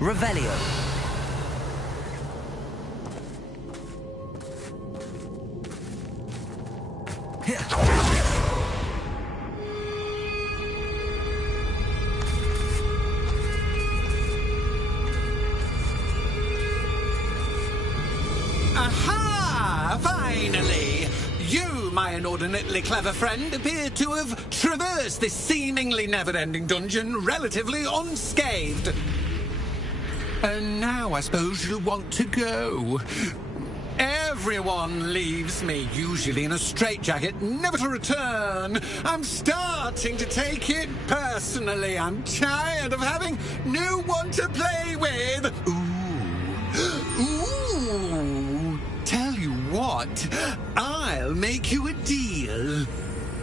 Revelio. Aha! Finally! You, my inordinately clever friend, appear to have traversed this seemingly never-ending dungeon relatively unscathed. And now I suppose you'll want to go. Everyone leaves me, usually in a straitjacket, never to return. I'm starting to take it personally. I'm tired of having no one to play with. Ooh. Tell you what, I'll make you a deal.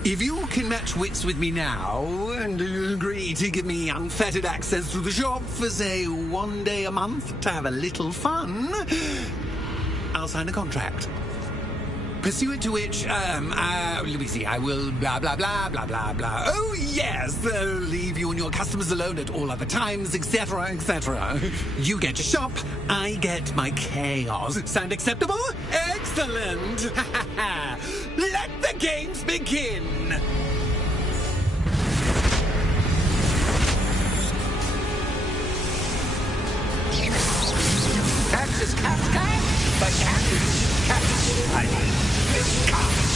If you can match wits with me now and agree to give me unfettered access to the shop for, say, 1 day a month to have a little fun, I'll sign a contract. Pursuant to which, let me see, I will blah, blah, blah, blah, blah, blah. Oh, yes, leave you and your customers alone at all other times, etc., etc. You get your shop, I get my chaos. Sound acceptable? Excellent! Let the games begin! Cactus, cactus, but cactus, cactus, I mean, this cactus.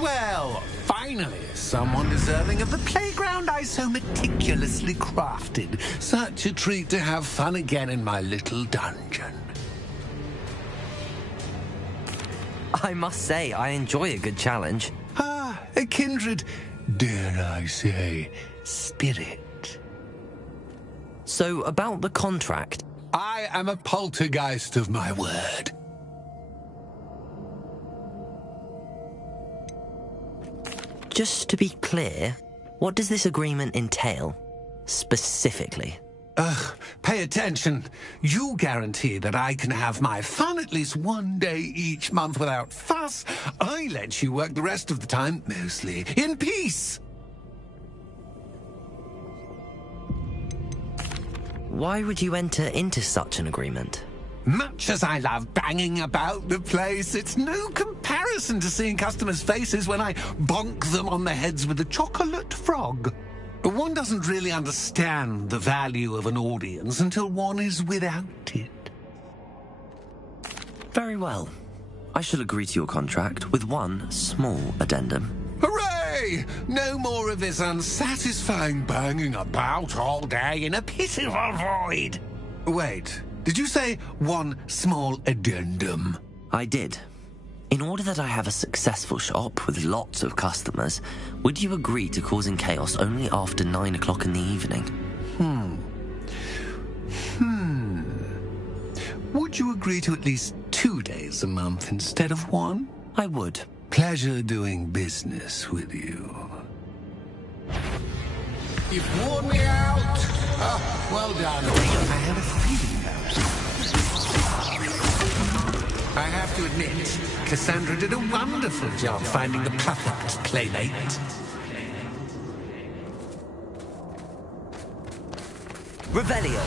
Well, finally, someone deserving of the playground I so meticulously crafted. Such a treat to have fun again in my little dungeon. I must say, I enjoy a good challenge. A kindred, dare I say, spirit. So, about the contract. I am a poltergeist of my word. Just to be clear, what does this agreement entail, specifically? Pay attention. You guarantee that I can have my fun at least 1 day each month without fuss. I let you work the rest of the time, mostly in peace. Why would you enter into such an agreement? Much as I love banging about the place, it's no comparison to seeing customers' faces when I bonk them on the heads with a chocolate frog. One doesn't really understand the value of an audience until one is without it. Very well. I shall agree to your contract with one small addendum. Hooray! No more of this unsatisfying banging about all day in a pitiful void. Wait, did you say one small addendum? I did. In order that I have a successful shop with lots of customers, would you agree to causing chaos only after 9 o'clock in the evening? Would you agree to at least 2 days a month instead of 1? I would. Pleasure doing business with you. You've worn me out. Oh, well done. I had a feeling that. I have to admit, Cassandra did a wonderful job finding the perfect playmate. Revelio.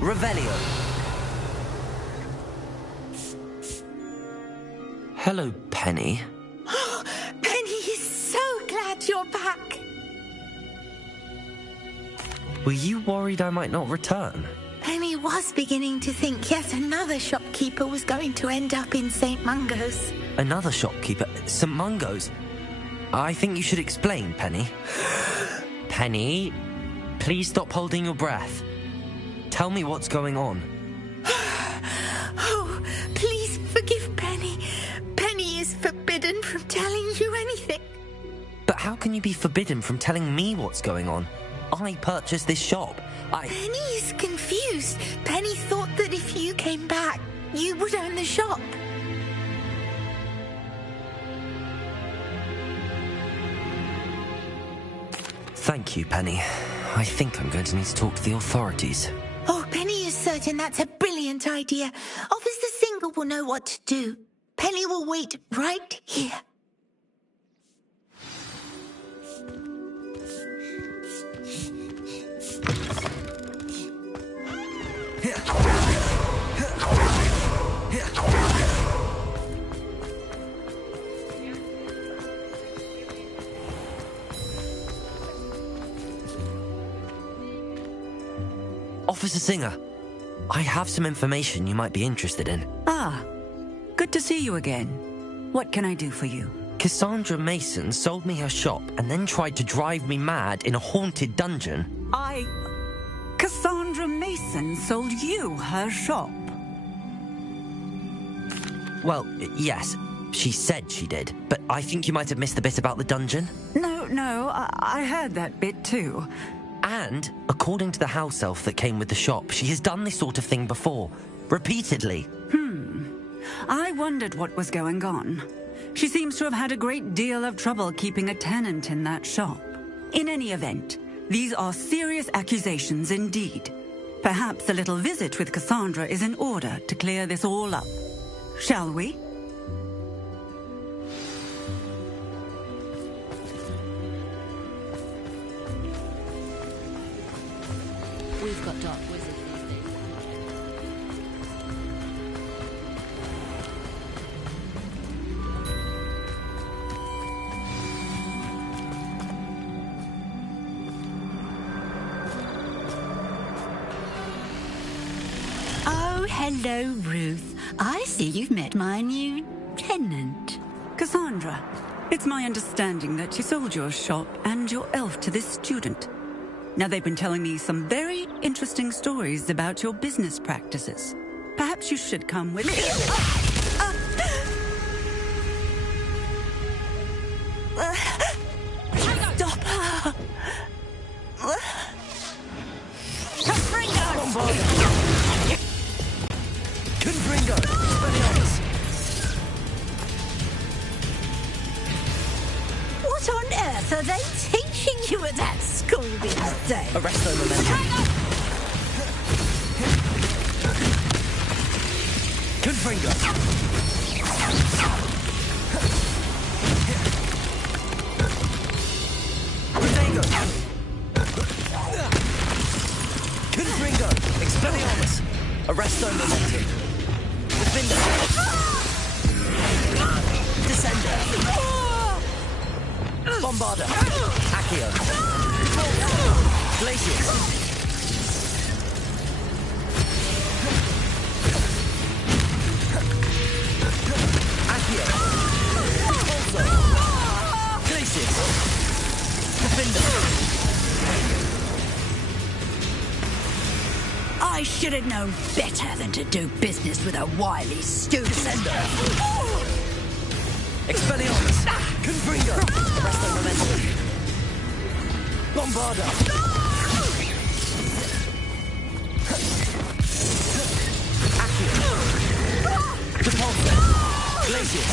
Revelio. Hello, Penny. Penny is so glad you're back. Were you worried I might not return? Penny was beginning to think yet another shopkeeper was going to end up in St. Mungo's. Another shopkeeper? St. Mungo's? I think you should explain, Penny. Penny, please stop holding your breath. Tell me what's going on. Oh, please forgive Penny. Penny is forbidden from telling you anything. But how can you be forbidden from telling me what's going on? I purchased this shop. Penny is confused. Penny thought that if you came back, you would own the shop. Thank you, Penny. I think I'm going to need to talk to the authorities. Oh, Penny is certain that's a brilliant idea. Officer Singer will know what to do. Penny will wait right here. Officer Singer, I have some information you might be interested in. Ah, good to see you again. What can I do for you? Cassandra Mason sold me her shop and then tried to drive me mad in a haunted dungeon. Cassandra Mason sold you her shop? Well, yes, she said she did, but I think you might have missed the bit about the dungeon. No, I heard that bit too. And, according to the house elf that came with the shop, she has done this sort of thing before. Repeatedly. I wondered what was going on. She seems to have had a great deal of trouble keeping a tenant in that shop. In any event, These are serious accusations indeed. Perhaps a little visit with Cassandra is in order to clear this all up. Shall we? We've got dark wizards these days. Oh, hello, Ruth. I see you've met my new tenant. Cassandra, it's my understanding that you sold your shop and your elf to this student. Now, they've been telling me some very interesting stories about your business practices. Perhaps you should come with me. Stop her! Confringo! Expelliarmus! What on earth are they teaching you at that school these days? Arresto momentum. Confringo! Protego! Confringo! Expelliarmus! Arresto momentum. Defender! Descender! Bombarder! Accio! Glacius! Accio! Repulsor! Glacius! Defender! I should have known better than to do business with a wily student. Descender! Expelliarmus! Confringo! Arresto momentum! Bombarder! Accio! Repulsor! Glacius!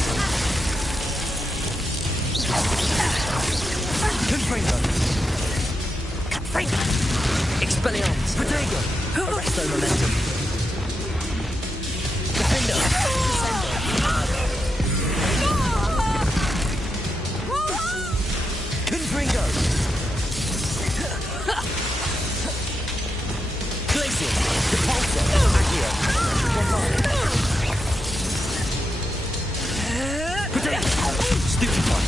Confringo! Expelliarmus! Protego! Arresto momentum! Defender! Descender! Confringo! Glacius! Repulsor! Accio! Protego! Stupefy!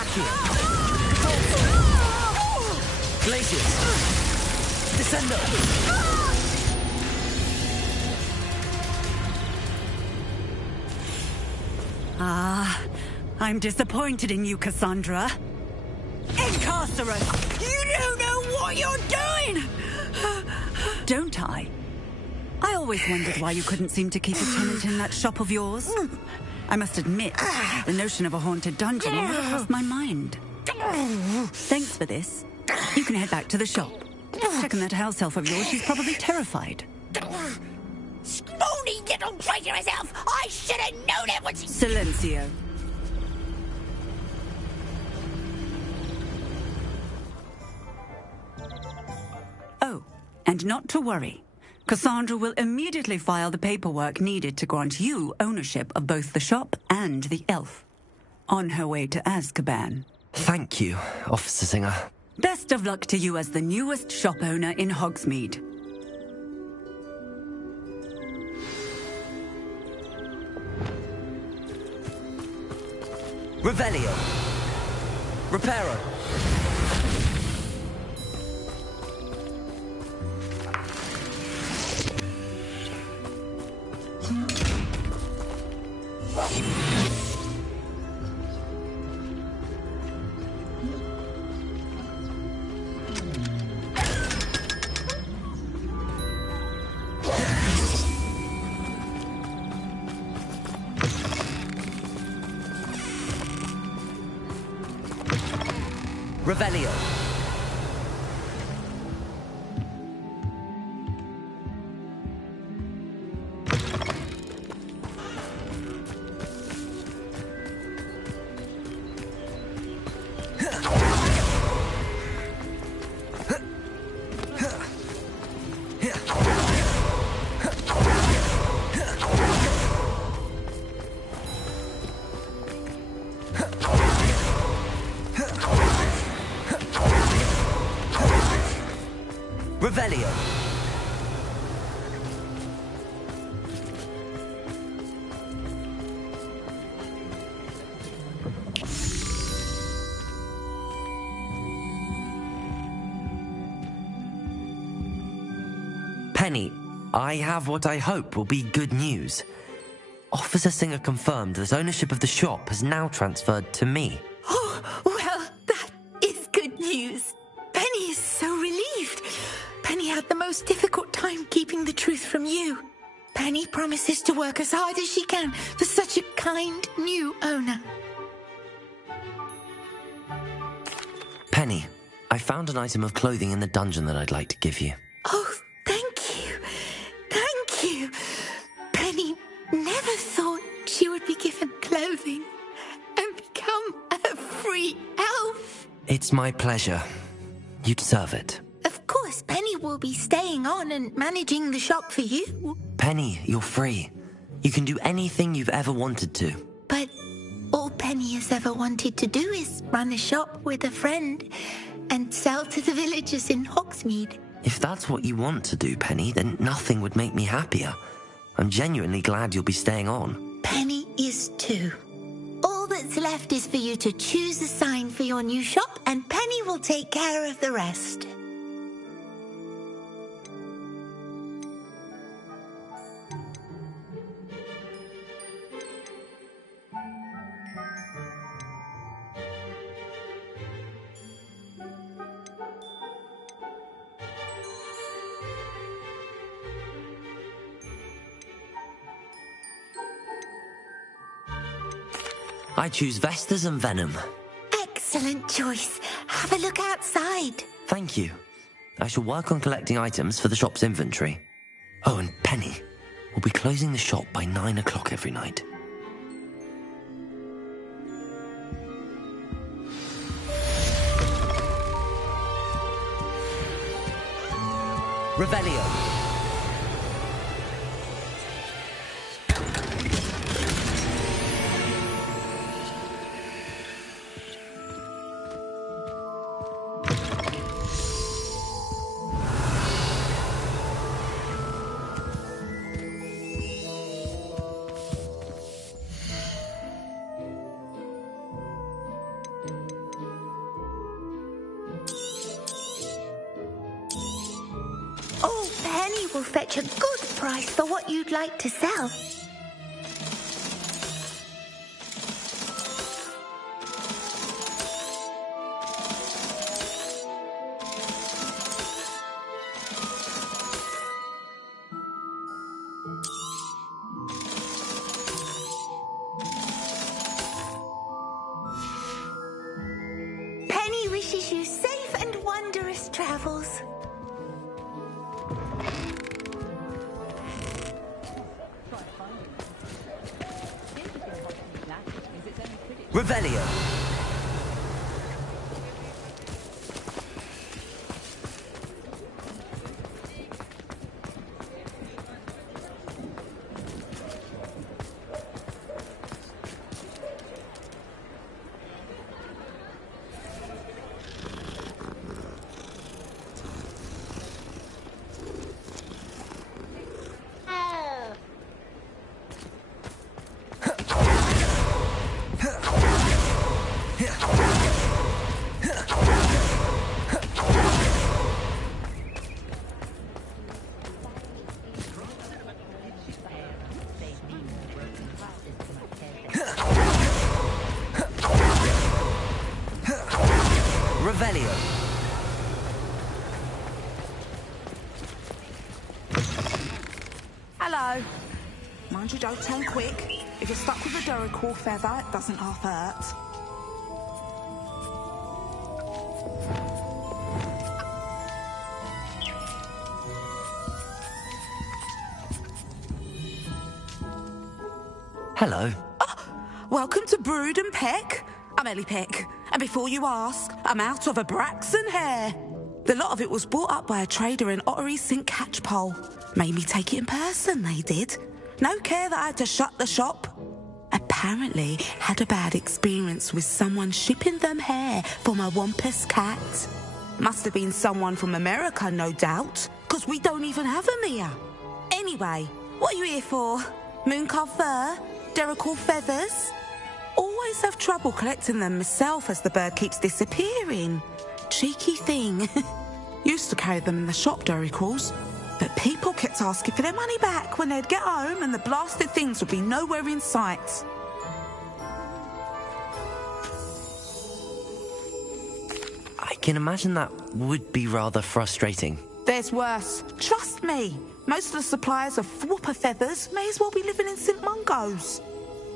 Accio! Glacius! Descender! Ah, I'm disappointed in you, Cassandra. Incarcerate! You don't know what you're doing! Don't I? I always wondered why you couldn't seem to keep a tenant in that shop of yours. I must admit, the notion of a haunted dungeon never crossed my mind. Thanks for this. You can head back to the shop. Check on that house elf of yours. She's probably terrified. Spoony little traitor herself! I should have known it was... Silencio. Oh, and not to worry. Cassandra will immediately file the paperwork needed to grant you ownership of both the shop and the elf. On her way to Azkaban. Thank you, Officer Singer. Best of luck to you as the newest shop owner in Hogsmeade. Revelio. Reparo. Revelio. Penny, I have what I hope will be good news. Officer Singer confirmed that ownership of the shop has now transferred to me. Oh, well, that is good news. Penny is so relieved. Penny had the most difficult time keeping the truth from you. Penny promises to work as hard as she can for such a kind new owner. Penny, I found an item of clothing in the dungeon that I'd like to give you. Oh, thank you. Thank you. Penny never thought she would be given clothing and become a free elf. It's my pleasure. You deserve it. Of course, Penny will be staying on and managing the shop for you. Penny, you're free. You can do anything you've ever wanted to. But all Penny has ever wanted to do is run a shop with a friend and sell to the villagers in Hogsmeade. If that's what you want to do, Penny, then nothing would make me happier. I'm genuinely glad you'll be staying on. Penny is too. All that's left is for you to choose a sign for your new shop, and Penny will take care of the rest. I choose Vestas and Venom. Excellent choice. Have a look outside. Thank you. I shall work on collecting items for the shop's inventory. Oh, and Penny, we'll be closing the shop by 9 o'clock every night. Revelio. Oh, Penny will fetch a good price for what you'd like to sell. Penny wishes you safe and wondrous travels. Revelio. Revelio. Hello. Mind you don't turn quick. If you're stuck with a Duracell feather, it doesn't half hurt. Hello. Welcome to Brood and Peck. I'm Ellie Peck, and before you ask, I'm out of a Braxton hair. The lot of it was bought up by a trader in Ottery St. Catchpole. Made me take it in person, they did. No care that I had to shut the shop. Apparently had a bad experience with someone shipping them hair for my Wampus cat. Must have been someone from America, no doubt, because we don't even have them here. Anyway, what are you here for? Mooncarved fur? Duracell feathers? Always have trouble collecting them myself as the bird keeps disappearing. Cheeky thing. Used to carry them in the shop, Duracells, but people kept asking for their money back when they'd get home and the blasted things would be nowhere in sight. I can imagine that would be rather frustrating. There's worse. Trust me. Most of the suppliers of whooper feathers may as well be living in St. Mungo's.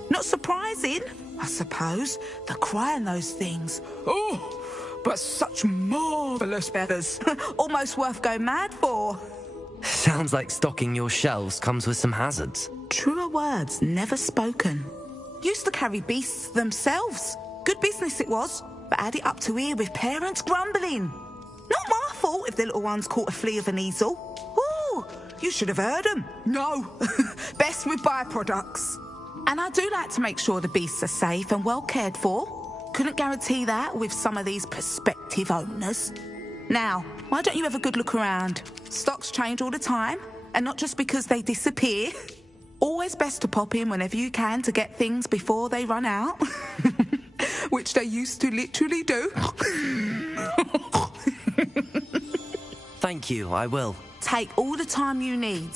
Not surprising, I suppose. The cry in those things. Oh, but such marvellous feathers. Almost worth going mad for. Sounds like stocking your shelves comes with some hazards. Truer words never spoken. Used to carry beasts themselves. Good business it was, but add it up to here with parents grumbling. Not my fault if the little ones caught a flea of an easel. Ooh, you should have heard them. No, best with byproducts. And I do like to make sure the beasts are safe and well cared for. Couldn't guarantee that with some of these prospective owners. Now, why don't you have a good look around? Stocks change all the time, and not just because they disappear. Always best to pop in whenever you can to get things before they run out. Which they used to literally do. Thank you, I will. Take all the time you need.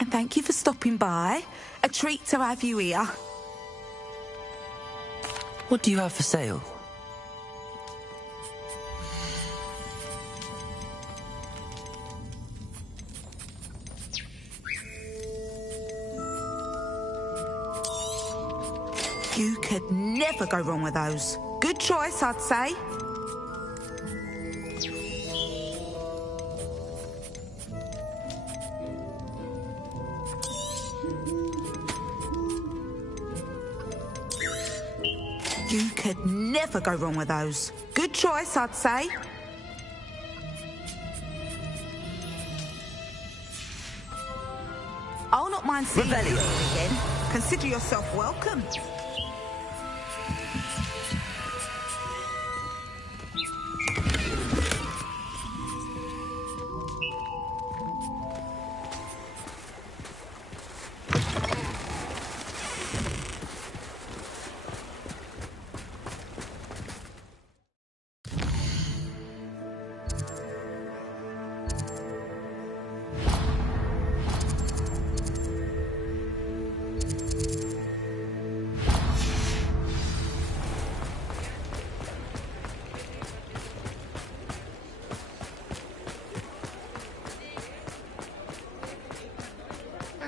And thank you for stopping by. A treat to have you here. What do you have for sale? You could never go wrong with those. Good choice, I'd say. You could never go wrong with those. Good choice, I'd say. I'll not mind seeing you again. Consider yourself welcome.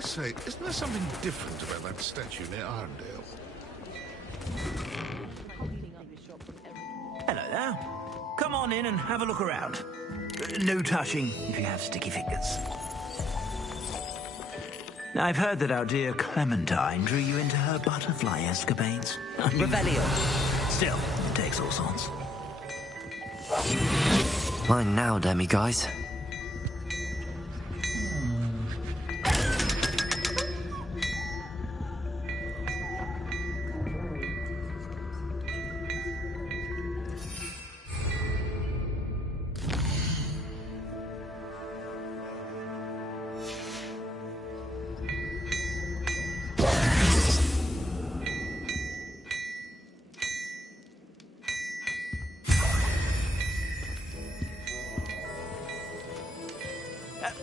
Say, isn't there something different about that statue near Arndale? Hello there. Come on in and have a look around. No touching if you have sticky fingers. I've heard that our dear Clementine drew you into her butterfly escapades. Revelio. Still, it takes all sorts. Mine now, demiguise.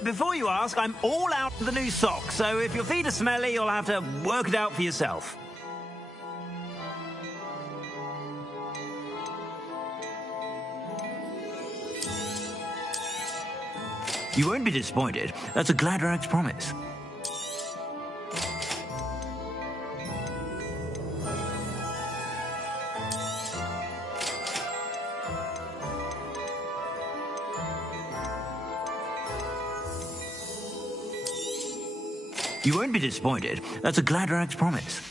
Before you ask, I'm all out for the new socks, so if your feet are smelly, you'll have to work it out for yourself. You won't be disappointed. That's a Gladrag's promise. You won't be disappointed. That's a Gladrag's promise.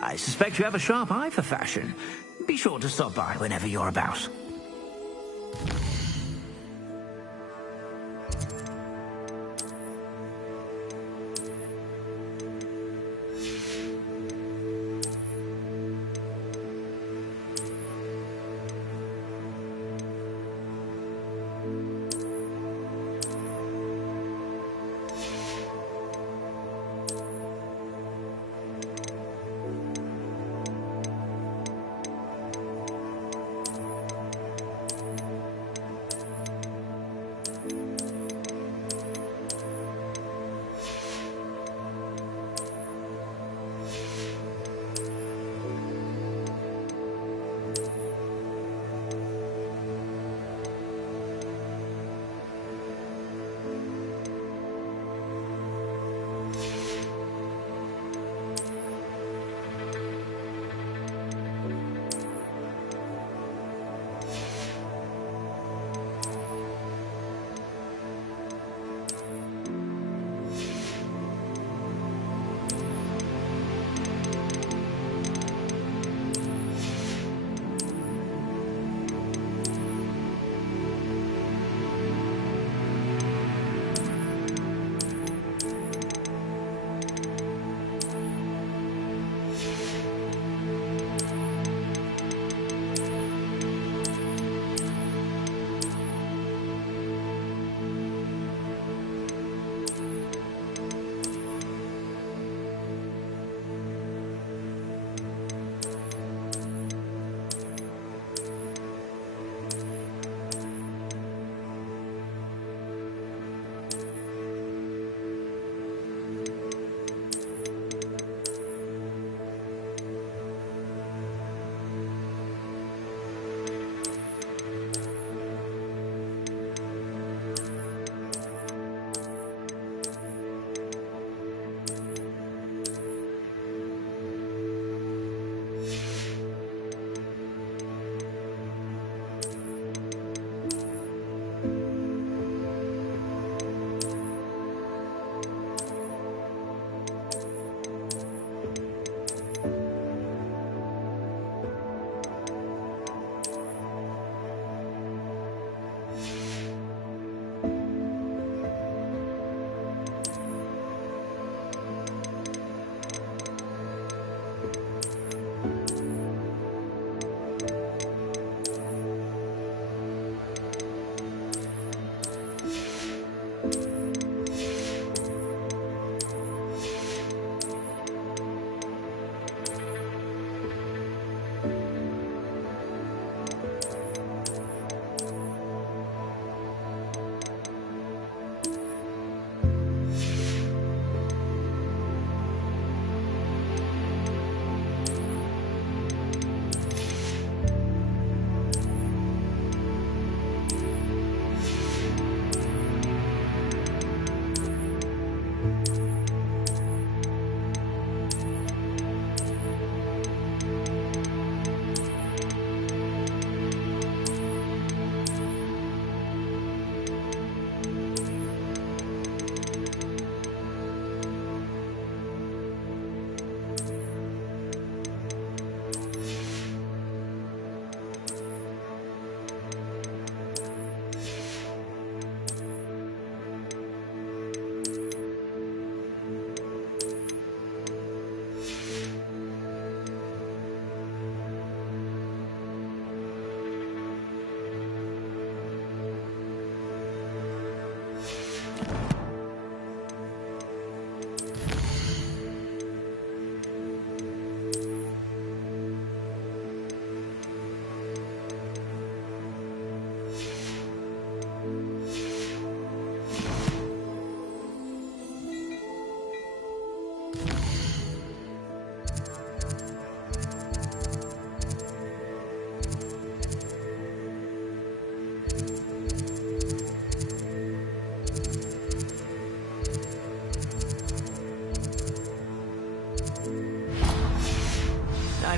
I suspect you have a sharp eye for fashion. Be sure to stop by whenever you're about.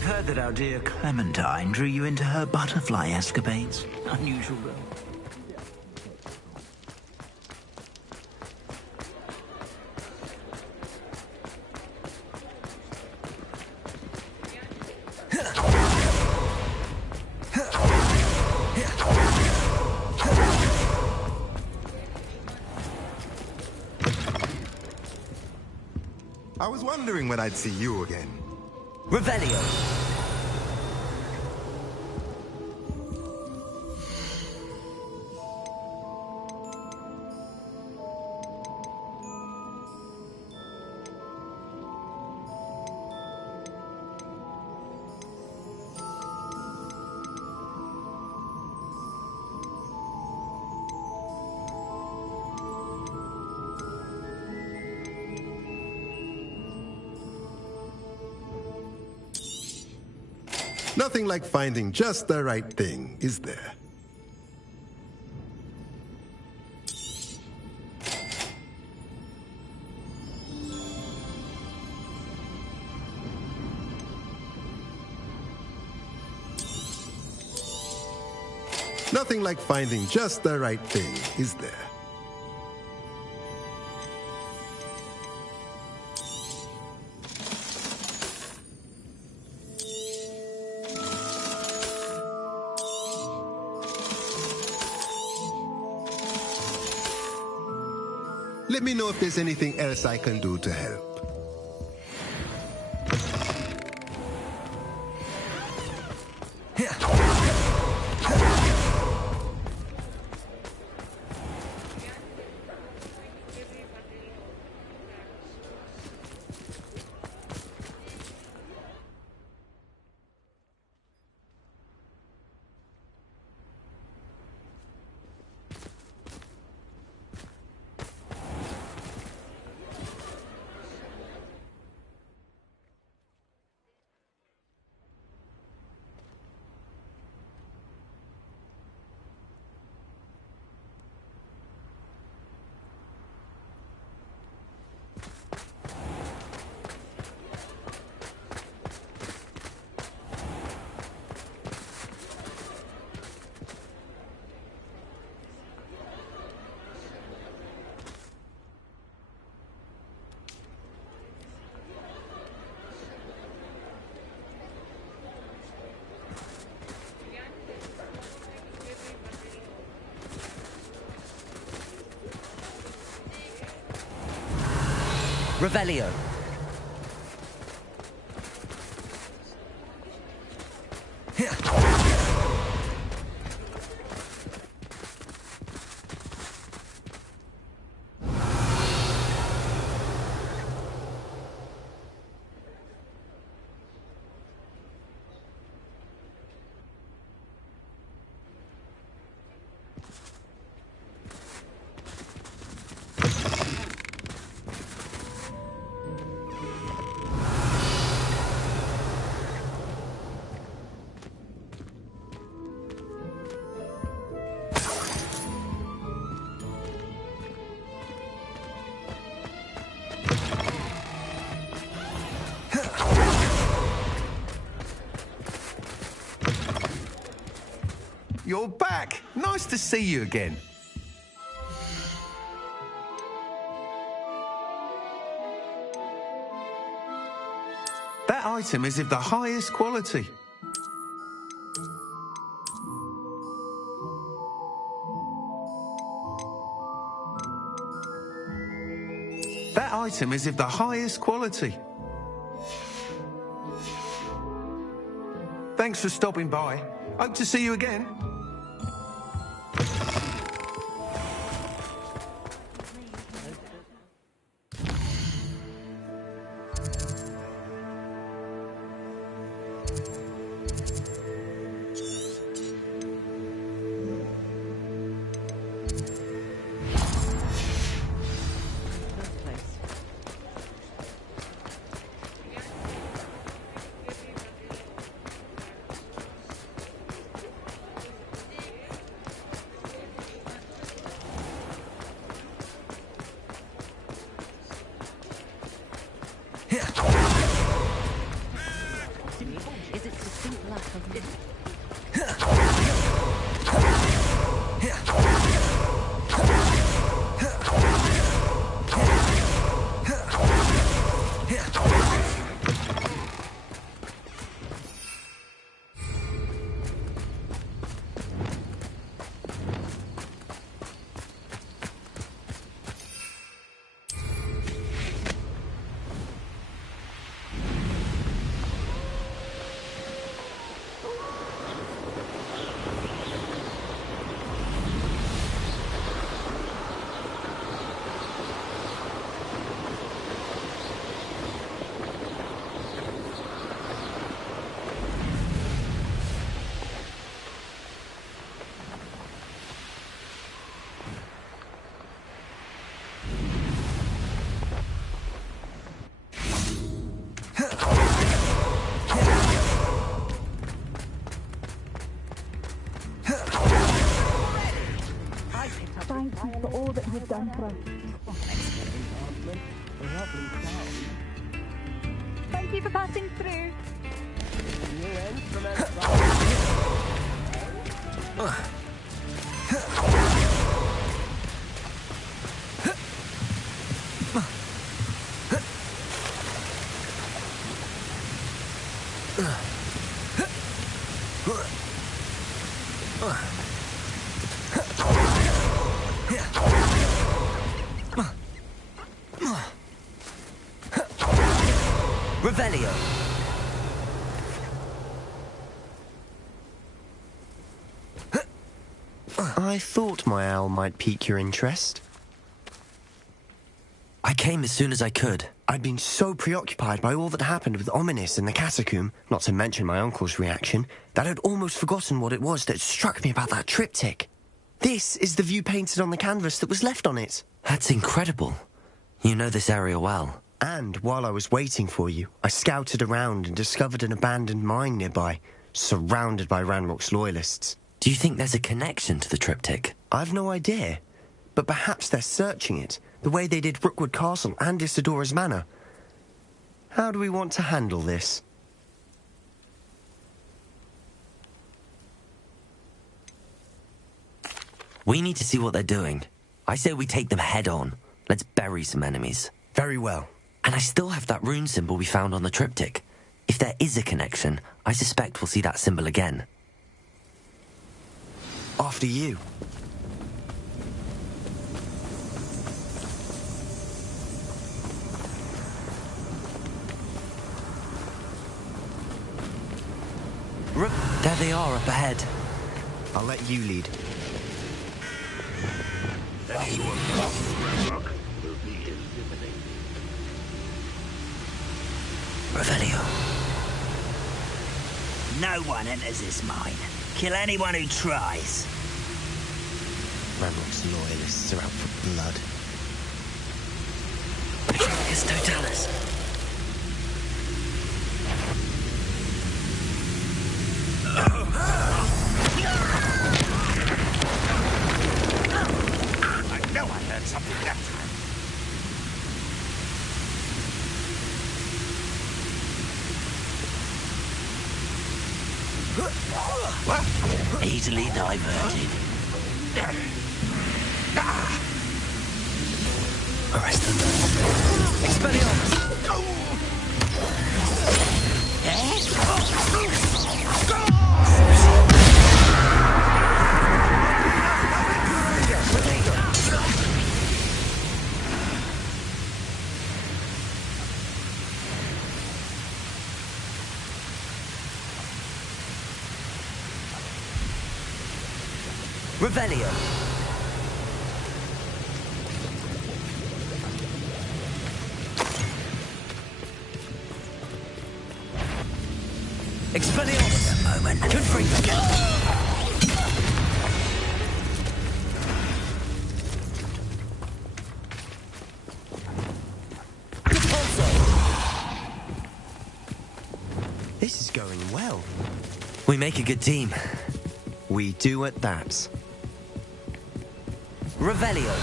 I've heard that our dear Clementine drew you into her butterfly escapades. Unusual, though. I was wondering when I'd see you again. Revelio. Nothing like finding just the right thing, is there? Nothing like finding just the right thing, is there? Let me know if there's anything else I can do to help. Revelio. You're back. Nice to see you again. That item is of the highest quality. That item is of the highest quality. Thanks for stopping by. Hope to see you again. Thank you for all that you've done for us. Thank you for passing through. Revelio. I thought my owl might pique your interest. I came as soon as I could. I'd been so preoccupied by all that happened with Ominis in the catacomb, not to mention my uncle's reaction, that I'd almost forgotten what it was that struck me about that triptych. This is the view painted on the canvas that was left on it. That's incredible. You know this area well. And while I was waiting for you, I scouted around and discovered an abandoned mine nearby, surrounded by Ranrock's loyalists. Do you think there's a connection to the triptych? I've no idea, but perhaps they're searching it, the way they did Rookwood Castle and Isidora's Manor. How do we want to handle this? We need to see what they're doing. I say we take them head on. Let's bury some enemies. Very well. And I still have that rune symbol we found on the triptych. If there is a connection, I suspect we'll see that symbol again. After you. There they are up ahead. I'll let you lead. Anyone crossing Ranrock will be eliminated. Revelio. No one enters this mine. Kill anyone who tries. Ranrock's loyalists are out for blood. Patricius Totalis. I know I heard something that time. Easily diverted. Arrest them. Expelliarmus! Revelio. Expelliarmus. A moment. Confringo. This is going well. We make a good team. We do at that. Revelio.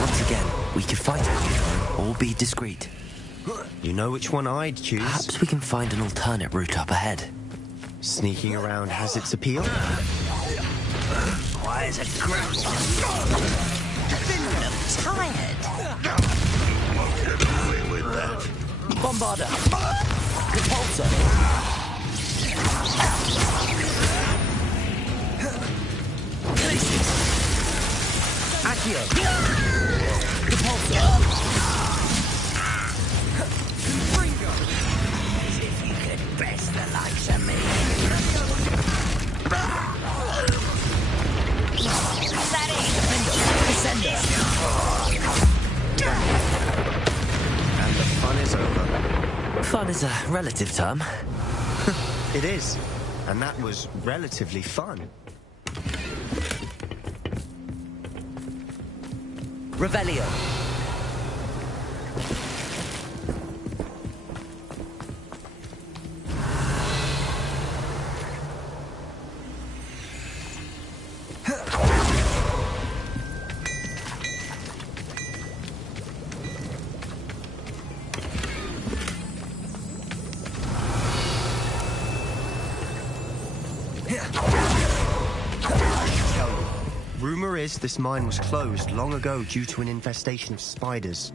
Once again, we could fight it or be discreet. You know which one I'd choose? Perhaps we can find an alternate route up ahead. Sneaking around has its appeal. Why is it grapple? They look tired. Won't get away with that. Bombarder! Repulsor! Accio! Repulsor! As if you could best the likes of me. Descender! And the fun is over. Fun is a relative term. It is. And that was relatively fun. Revelio. Rumor is this mine was closed long ago due to an infestation of spiders.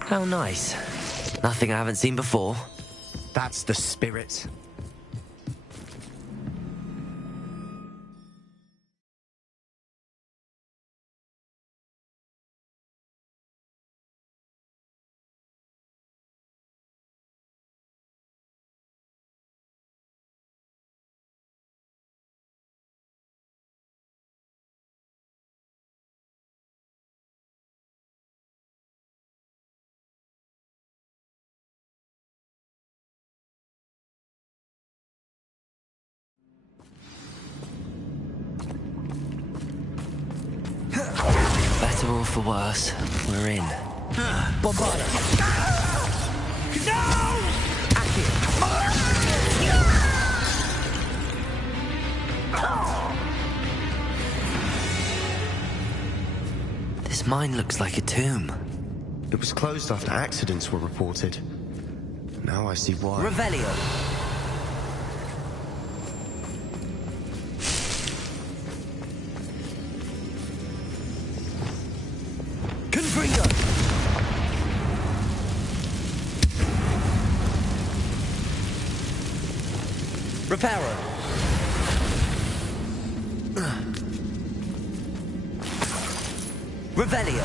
How nice. Nothing I haven't seen before. That's the spirit. Better or for worse, we're in. Bombarder! This mine looks like a tomb. It was closed after accidents were reported. Now I see why. Revelio! Confringo! Reparo! Revelio!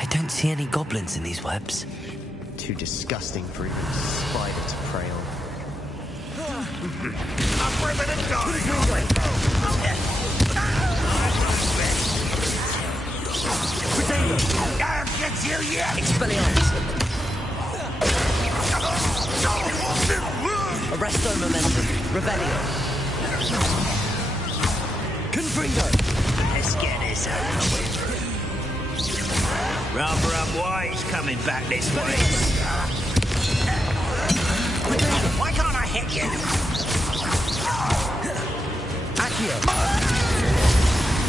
I don't see any goblins in these webs. Too disgusting for even a spider to prey on. I'm ripping and dying. I'll get you yet. Expelliarmus! Arresto momentum. Revelio. Confringo! Let's get this over with. Rather unwise coming back this way. Why can't I hit you? Accio!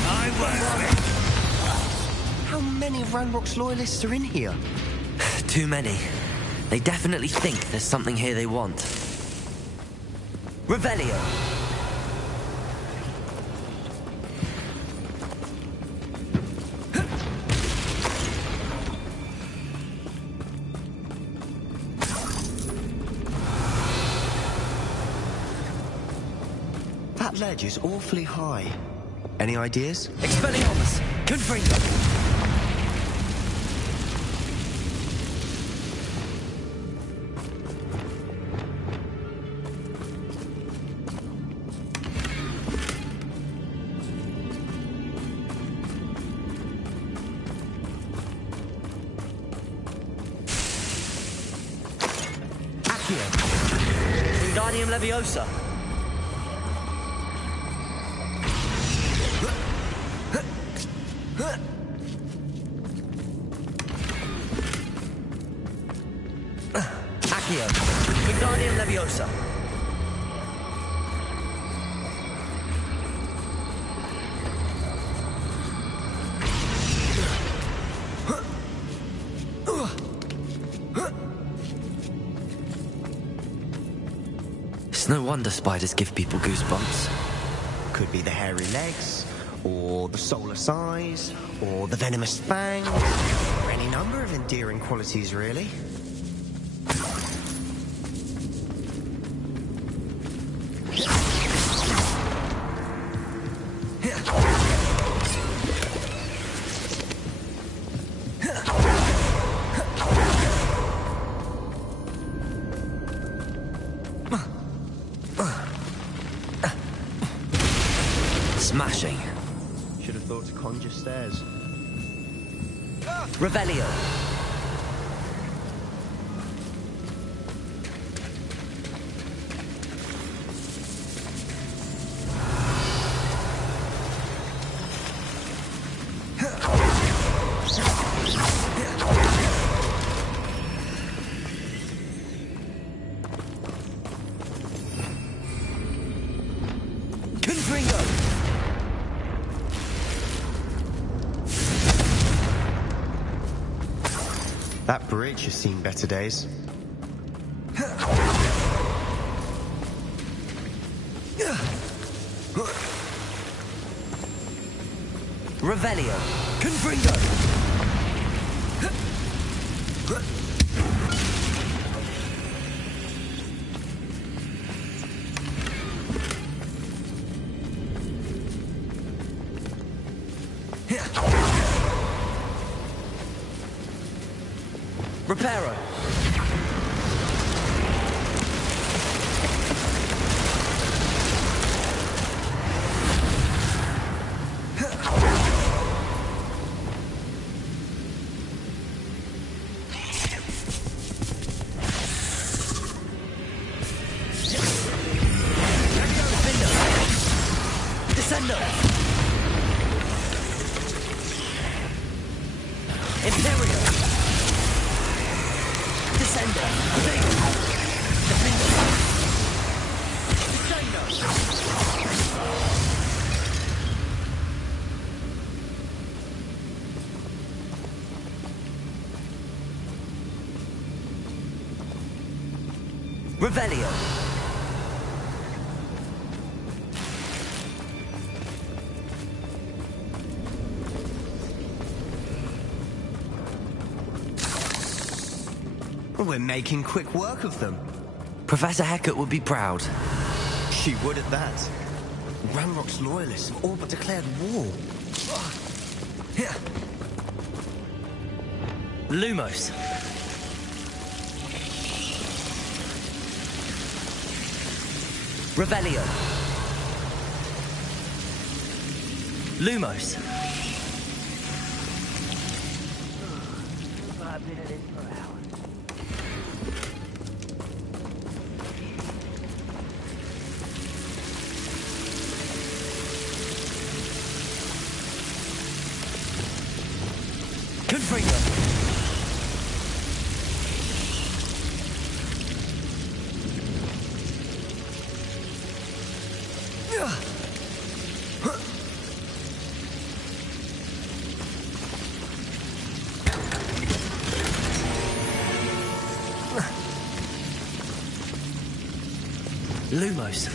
I won't. How many of Ranrock's loyalists are in here? Too many. They definitely think there's something here they want. Revelio! That ledge is awfully high. Any ideas? Expelliarmus! Confringo! Accio! Wingardium Leviosa! Leviosa. It's no wonder spiders give people goosebumps. Could be the hairy legs, or the solar size, or the venomous fangs, or any number of endearing qualities, really. Smashing. Should have thought to conjure stairs. Revelio. That bridge has seen better days. Revelio. Confringo. Reparo. Descendo. Imperio. Descendo. Defendo. Revelio. We're making quick work of them. Professor Hecat would be proud. She would at that. Ranrock's loyalists have all but declared war. Lumos. Revelio. Lumos. Confringo. Lumos.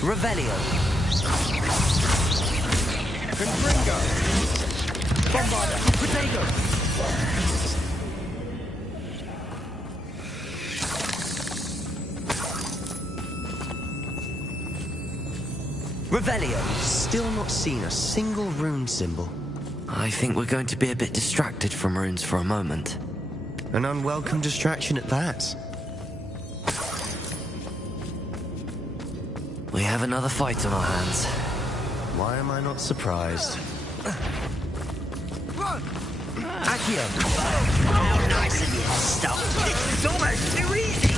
Revelio. Confringo. Bombarda. Protego. Revelio. Still not seen a single rune symbol. I think we're going to be a bit distracted from runes for a moment. An unwelcome distraction at that. We have another fight on our hands. Why am I not surprised? Accio! How nice of you to stop. This is almost too easy.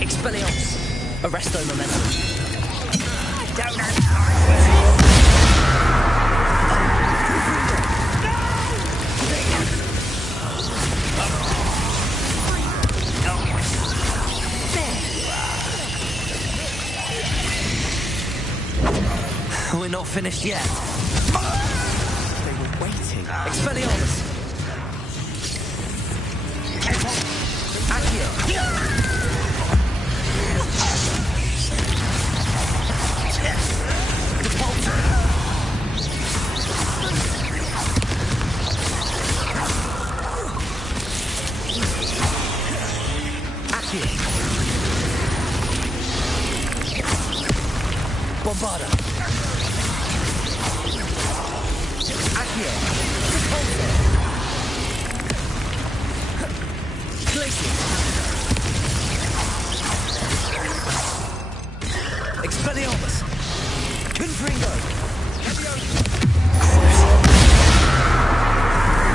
Expelliarmus! Arresto momentum. We're not finished yet. They were waiting. Expelliarmus! Accio! Bombarda! Accio! Glacier! Expelliarmus! Confringo!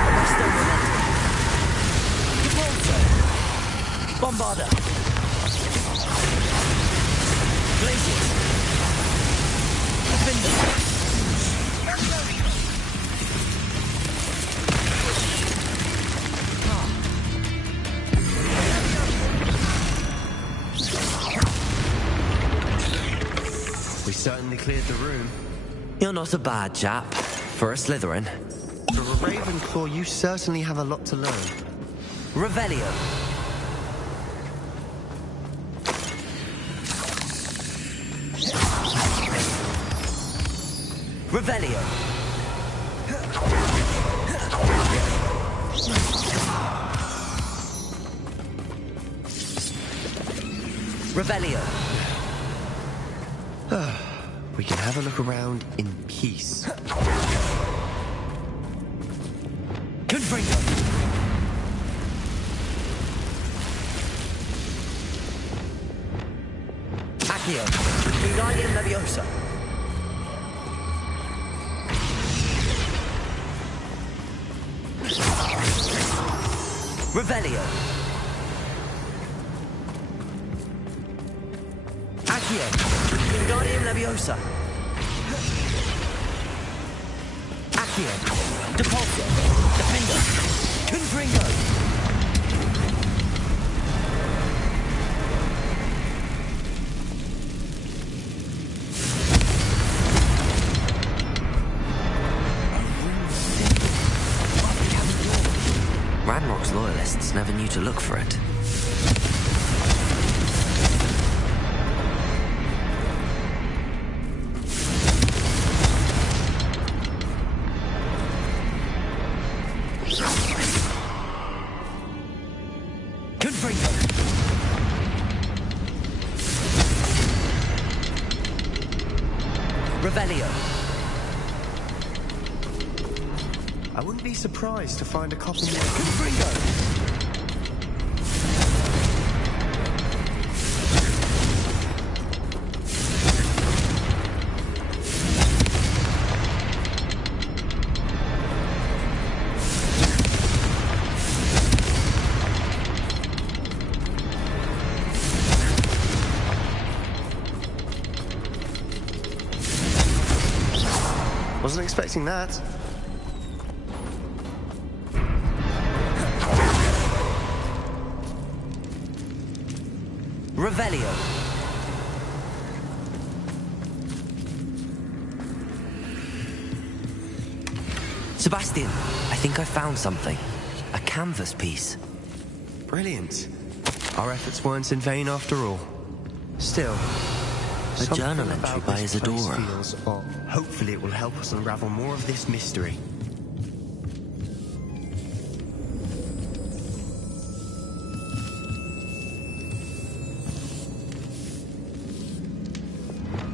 Arresto momentum! Depulso! Bombarda! Glacier! We certainly cleared the room. You're not a bad chap for a Slytherin. For a Ravenclaw, you certainly have a lot to learn. Revelio. Revelio. Revelio. We can have a look around in peace. Confringo. Accio. Wingardium Leviosa. Revelio. Accio. Wingardium Leviosa. Accio. Depulso. Defender. Confringo. Ranrock's loyalists never knew to look for it. Confringo. Revelio. I wouldn't be surprised to find a couple more. Confringo. Wasn't expecting that. Revelio. Sebastian, I think I found something. A canvas piece. Brilliant. Our efforts weren't in vain after all. Still, a journal entry by Isadora. Hopefully it will help us unravel more of this mystery.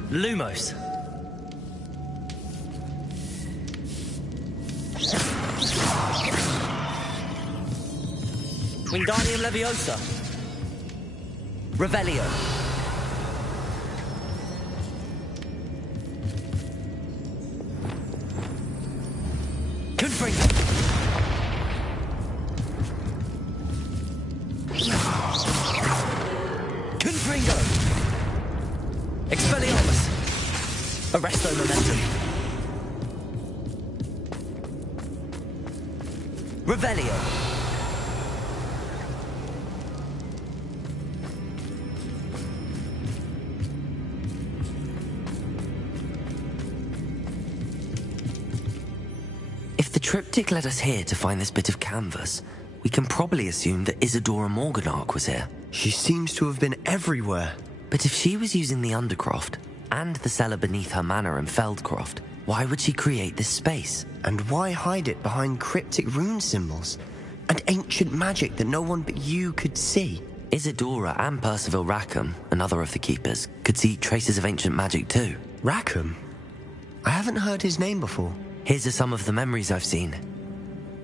Lumos. Wingardium Leviosa. Revelio. Confringo. Confringo. Expelliarmus. Arresto Momentum. Revelio. If the triptych led us here to find this bit of canvas, we can probably assume that Isadora Morganark was here. She seems to have been everywhere. But if she was using the Undercroft, and the cellar beneath her manor in Feldcroft, why would she create this space? And why hide it behind cryptic rune symbols? And ancient magic that no one but you could see? Isadora and Percival Rackham, another of the Keepers, could see traces of ancient magic too. Rackham? I haven't heard his name before. Here's are some of the memories I've seen.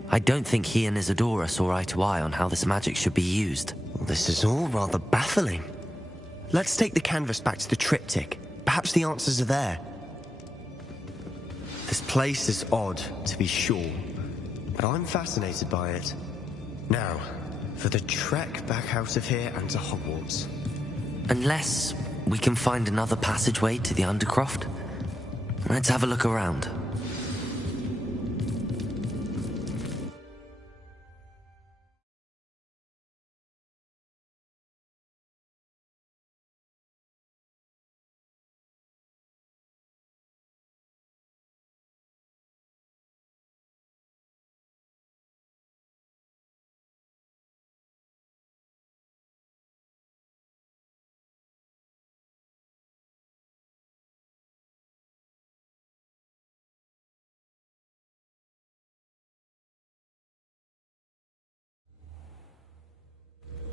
I don't think he and Isadora saw eye to eye on how this magic should be used. This is all rather baffling. Let's take the canvas back to the triptych. Perhaps the answers are there. This place is odd, to be sure, but I'm fascinated by it. Now, for the trek back out of here and to Hogwarts. Unless we can find another passageway to the Undercroft. Let's have a look around.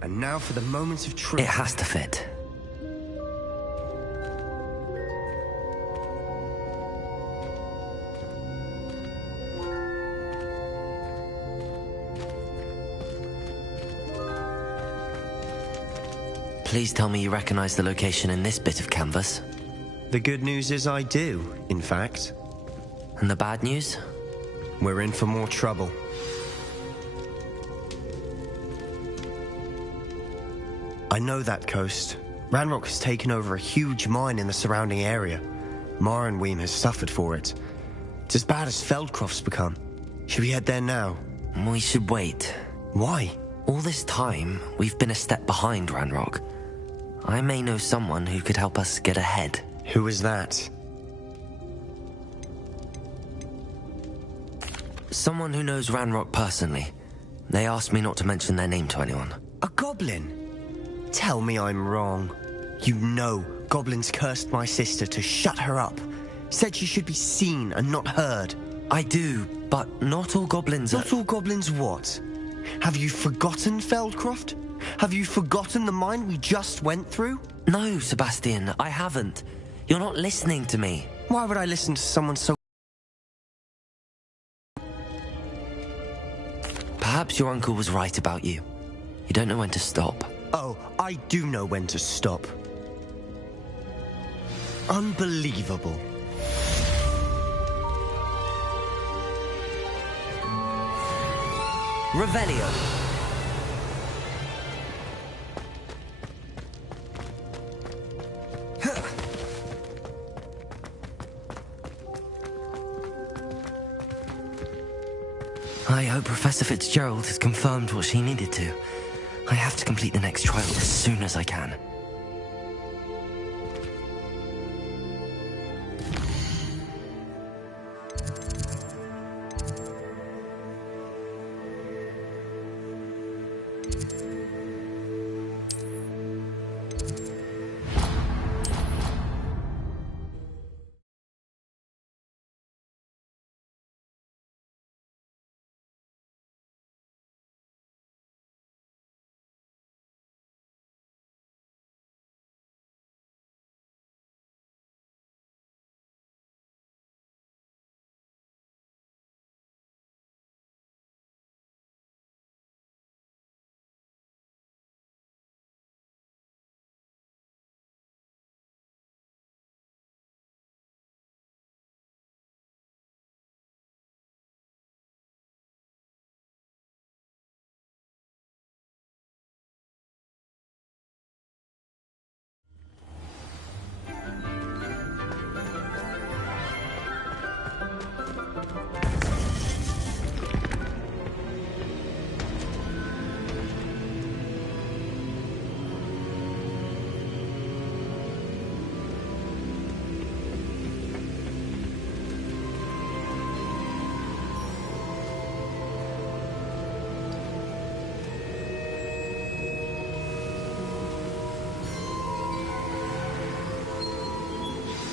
And now for the moments of truth. It has to fit. Please tell me you recognize the location in this bit of canvas. The good news is I do, in fact. And the bad news? We're in for more trouble. I know that coast. Ranrock has taken over a huge mine in the surrounding area. Mornweem has suffered for it. It's as bad as Feldcroft's become. Should we head there now? We should wait. Why? All this time, we've been a step behind Ranrock. I may know someone who could help us get ahead. Who is that? Someone who knows Ranrock personally. They asked me not to mention their name to anyone. A goblin? Tell me I'm wrong. You know goblins cursed my sister to shut her up. Said she should be seen and not heard. I do, but not all goblins are... Not all goblins what? Have you forgotten Feldcroft? Have you forgotten the mine we just went through? No, Sebastian, I haven't. You're not listening to me. Why would I listen to someone so... Perhaps your uncle was right about you. You don't know when to stop. Oh, I do know when to stop. Unbelievable. Revelio. I hope Professor Fitzgerald has confirmed what she needed to. I have to complete the next trial as soon as I can.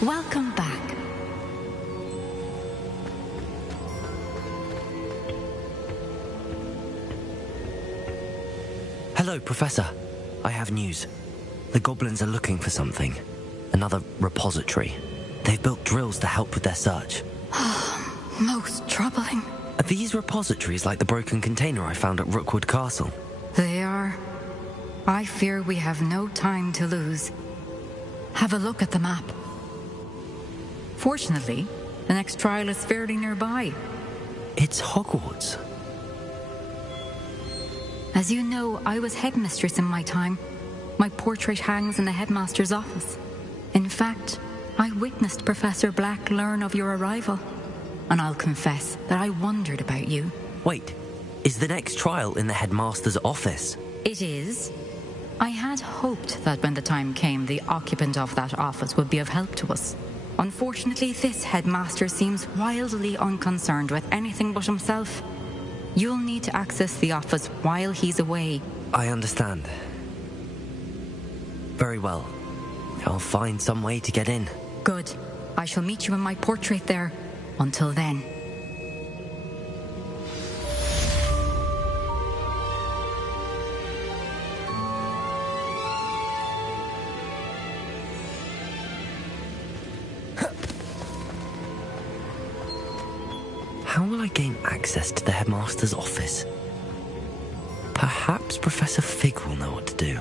Welcome back. Hello, Professor. I have news. The goblins are looking for something. Another repository. They've built drills to help with their search. Most troubling. Are these repositories like the broken container I found at Rookwood Castle? They are. I fear we have no time to lose. Have a look at the map. Fortunately, the next trial is fairly nearby. It's Hogwarts. As you know, I was headmistress in my time. My portrait hangs in the headmaster's office. In fact, I witnessed Professor Black learn of your arrival. And I'll confess that I wondered about you. Wait, is the next trial in the headmaster's office? It is. I had hoped that when the time came, the occupant of that office would be of help to us. Unfortunately, this headmaster seems wildly unconcerned with anything but himself. You'll need to access the office while he's away. I understand. Very well. I'll find some way to get in. Good. I shall meet you in my portrait there. Until then. How will I gain access to the headmaster's office? Perhaps Professor Fig will know what to do.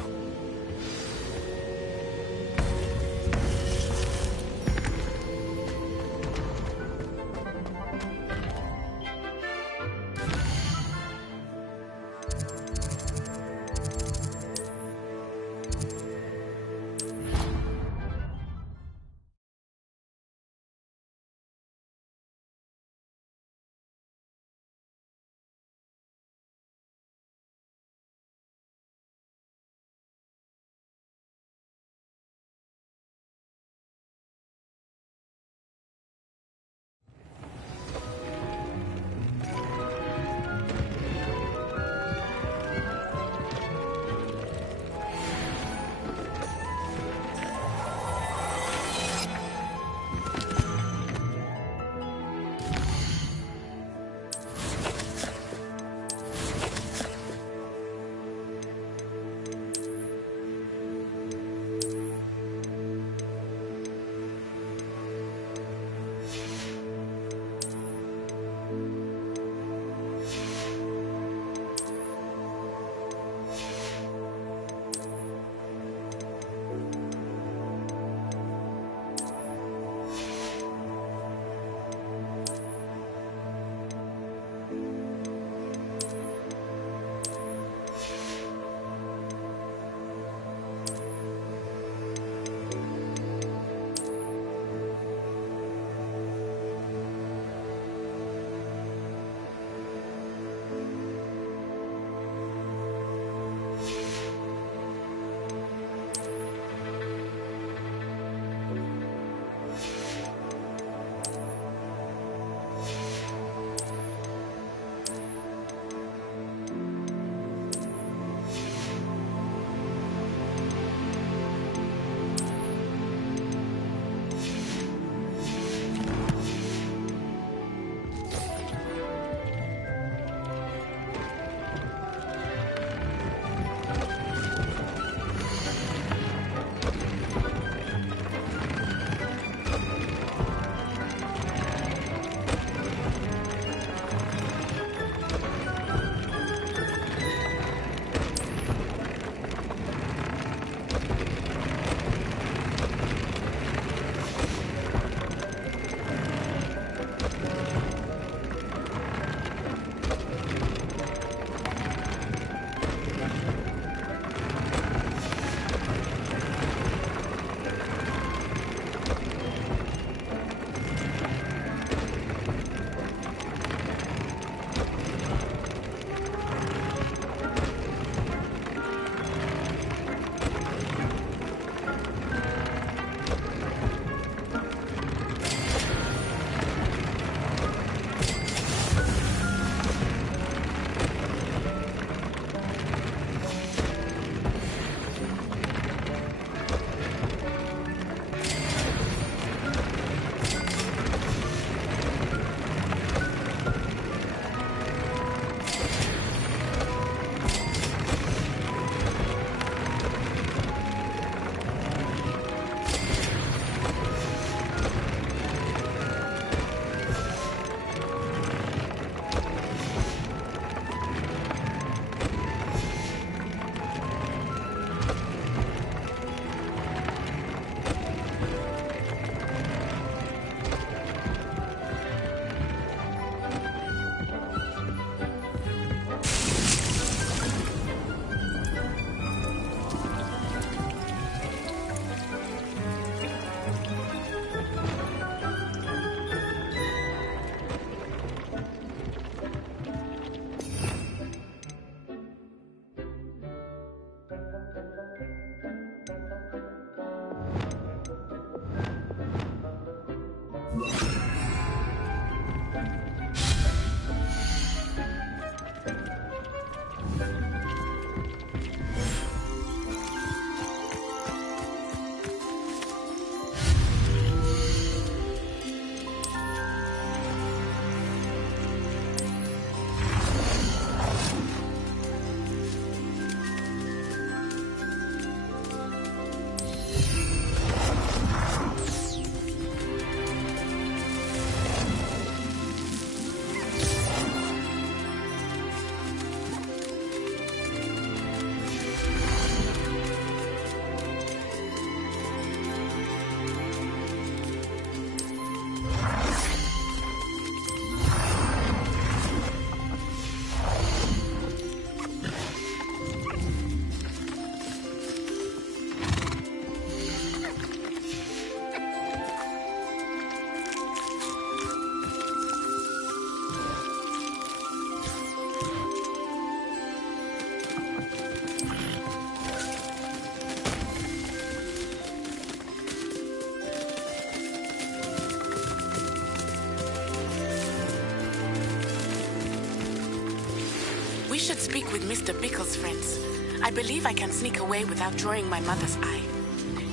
should speak with Mr. Bickle's friends. I believe I can sneak away without drawing my mother's eye.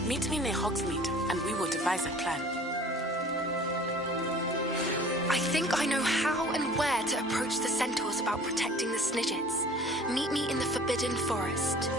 Meet me near Hogsmeade, and we will devise a plan. I think I know how and where to approach the centaurs about protecting the Snidgets. Meet me in the Forbidden Forest.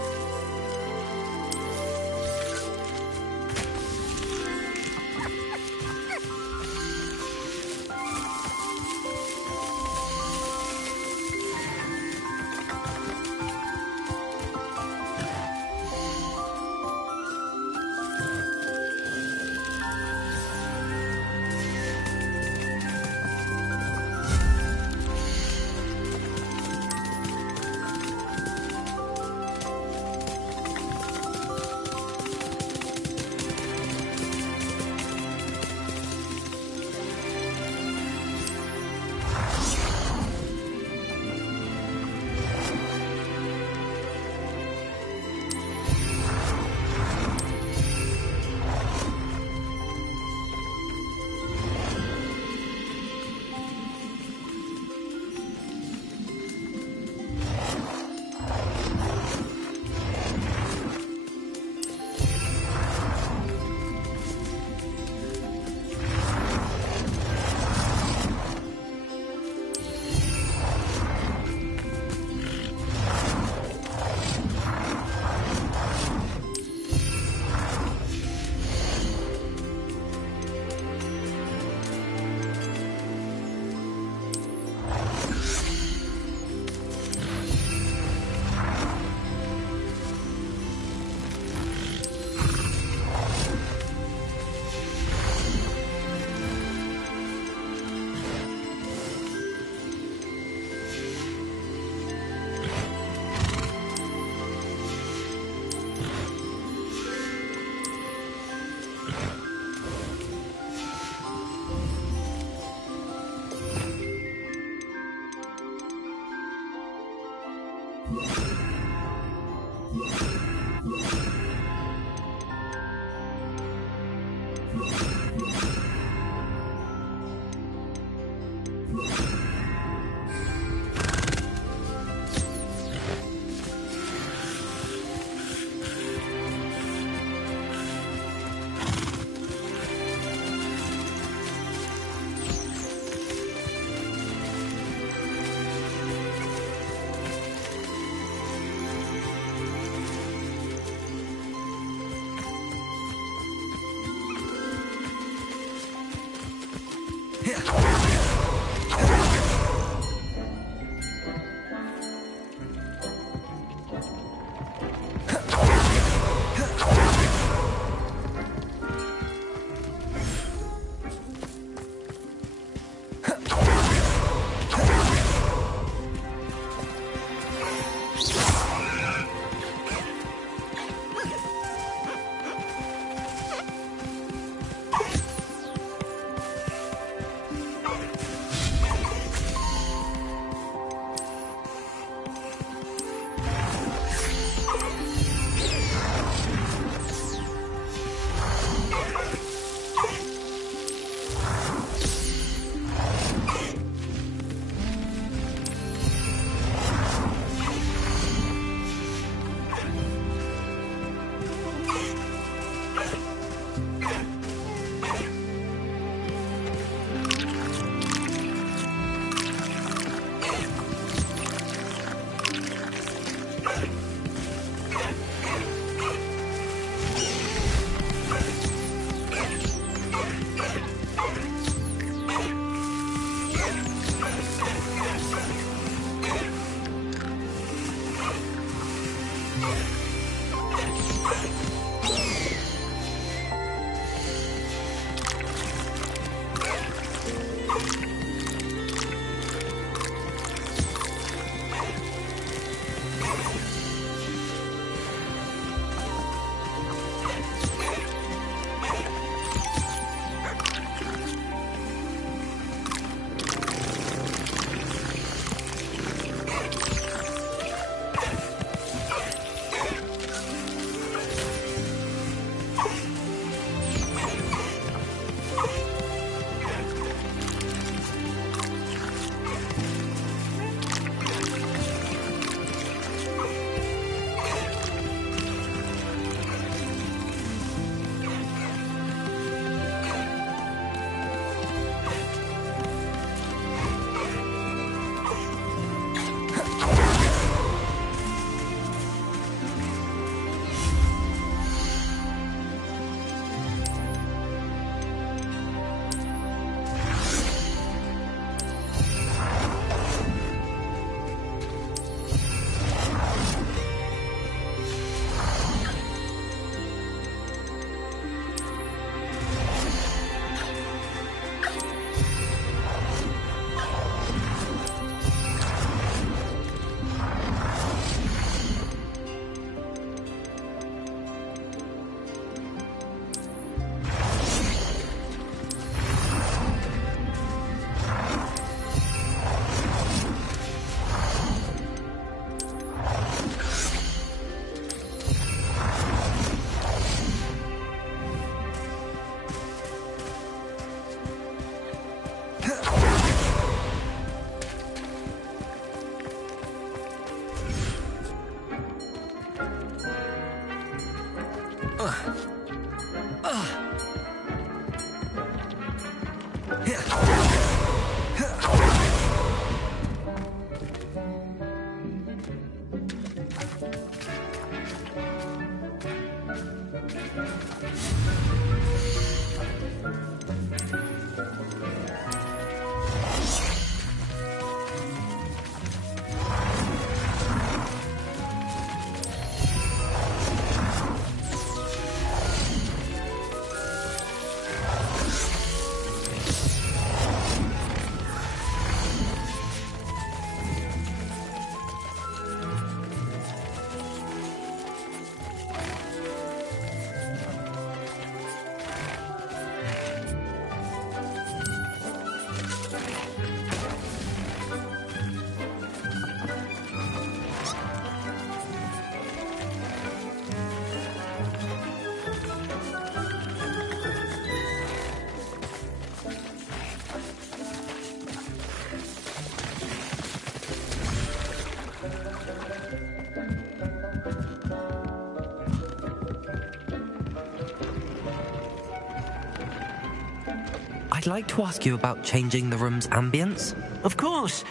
I'd like to ask you about changing the room's ambience. Of course.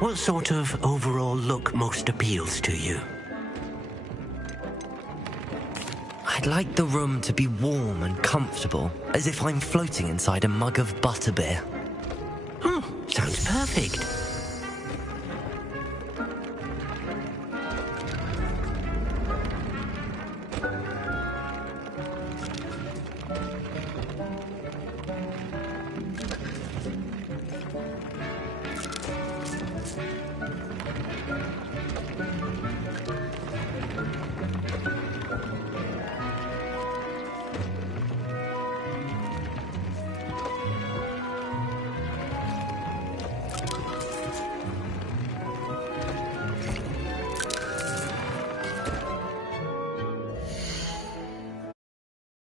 What sort of overall look most appeals to you? I'd like the room to be warm and comfortable, as if I'm floating inside a mug of butterbeer. Oh, sounds perfect.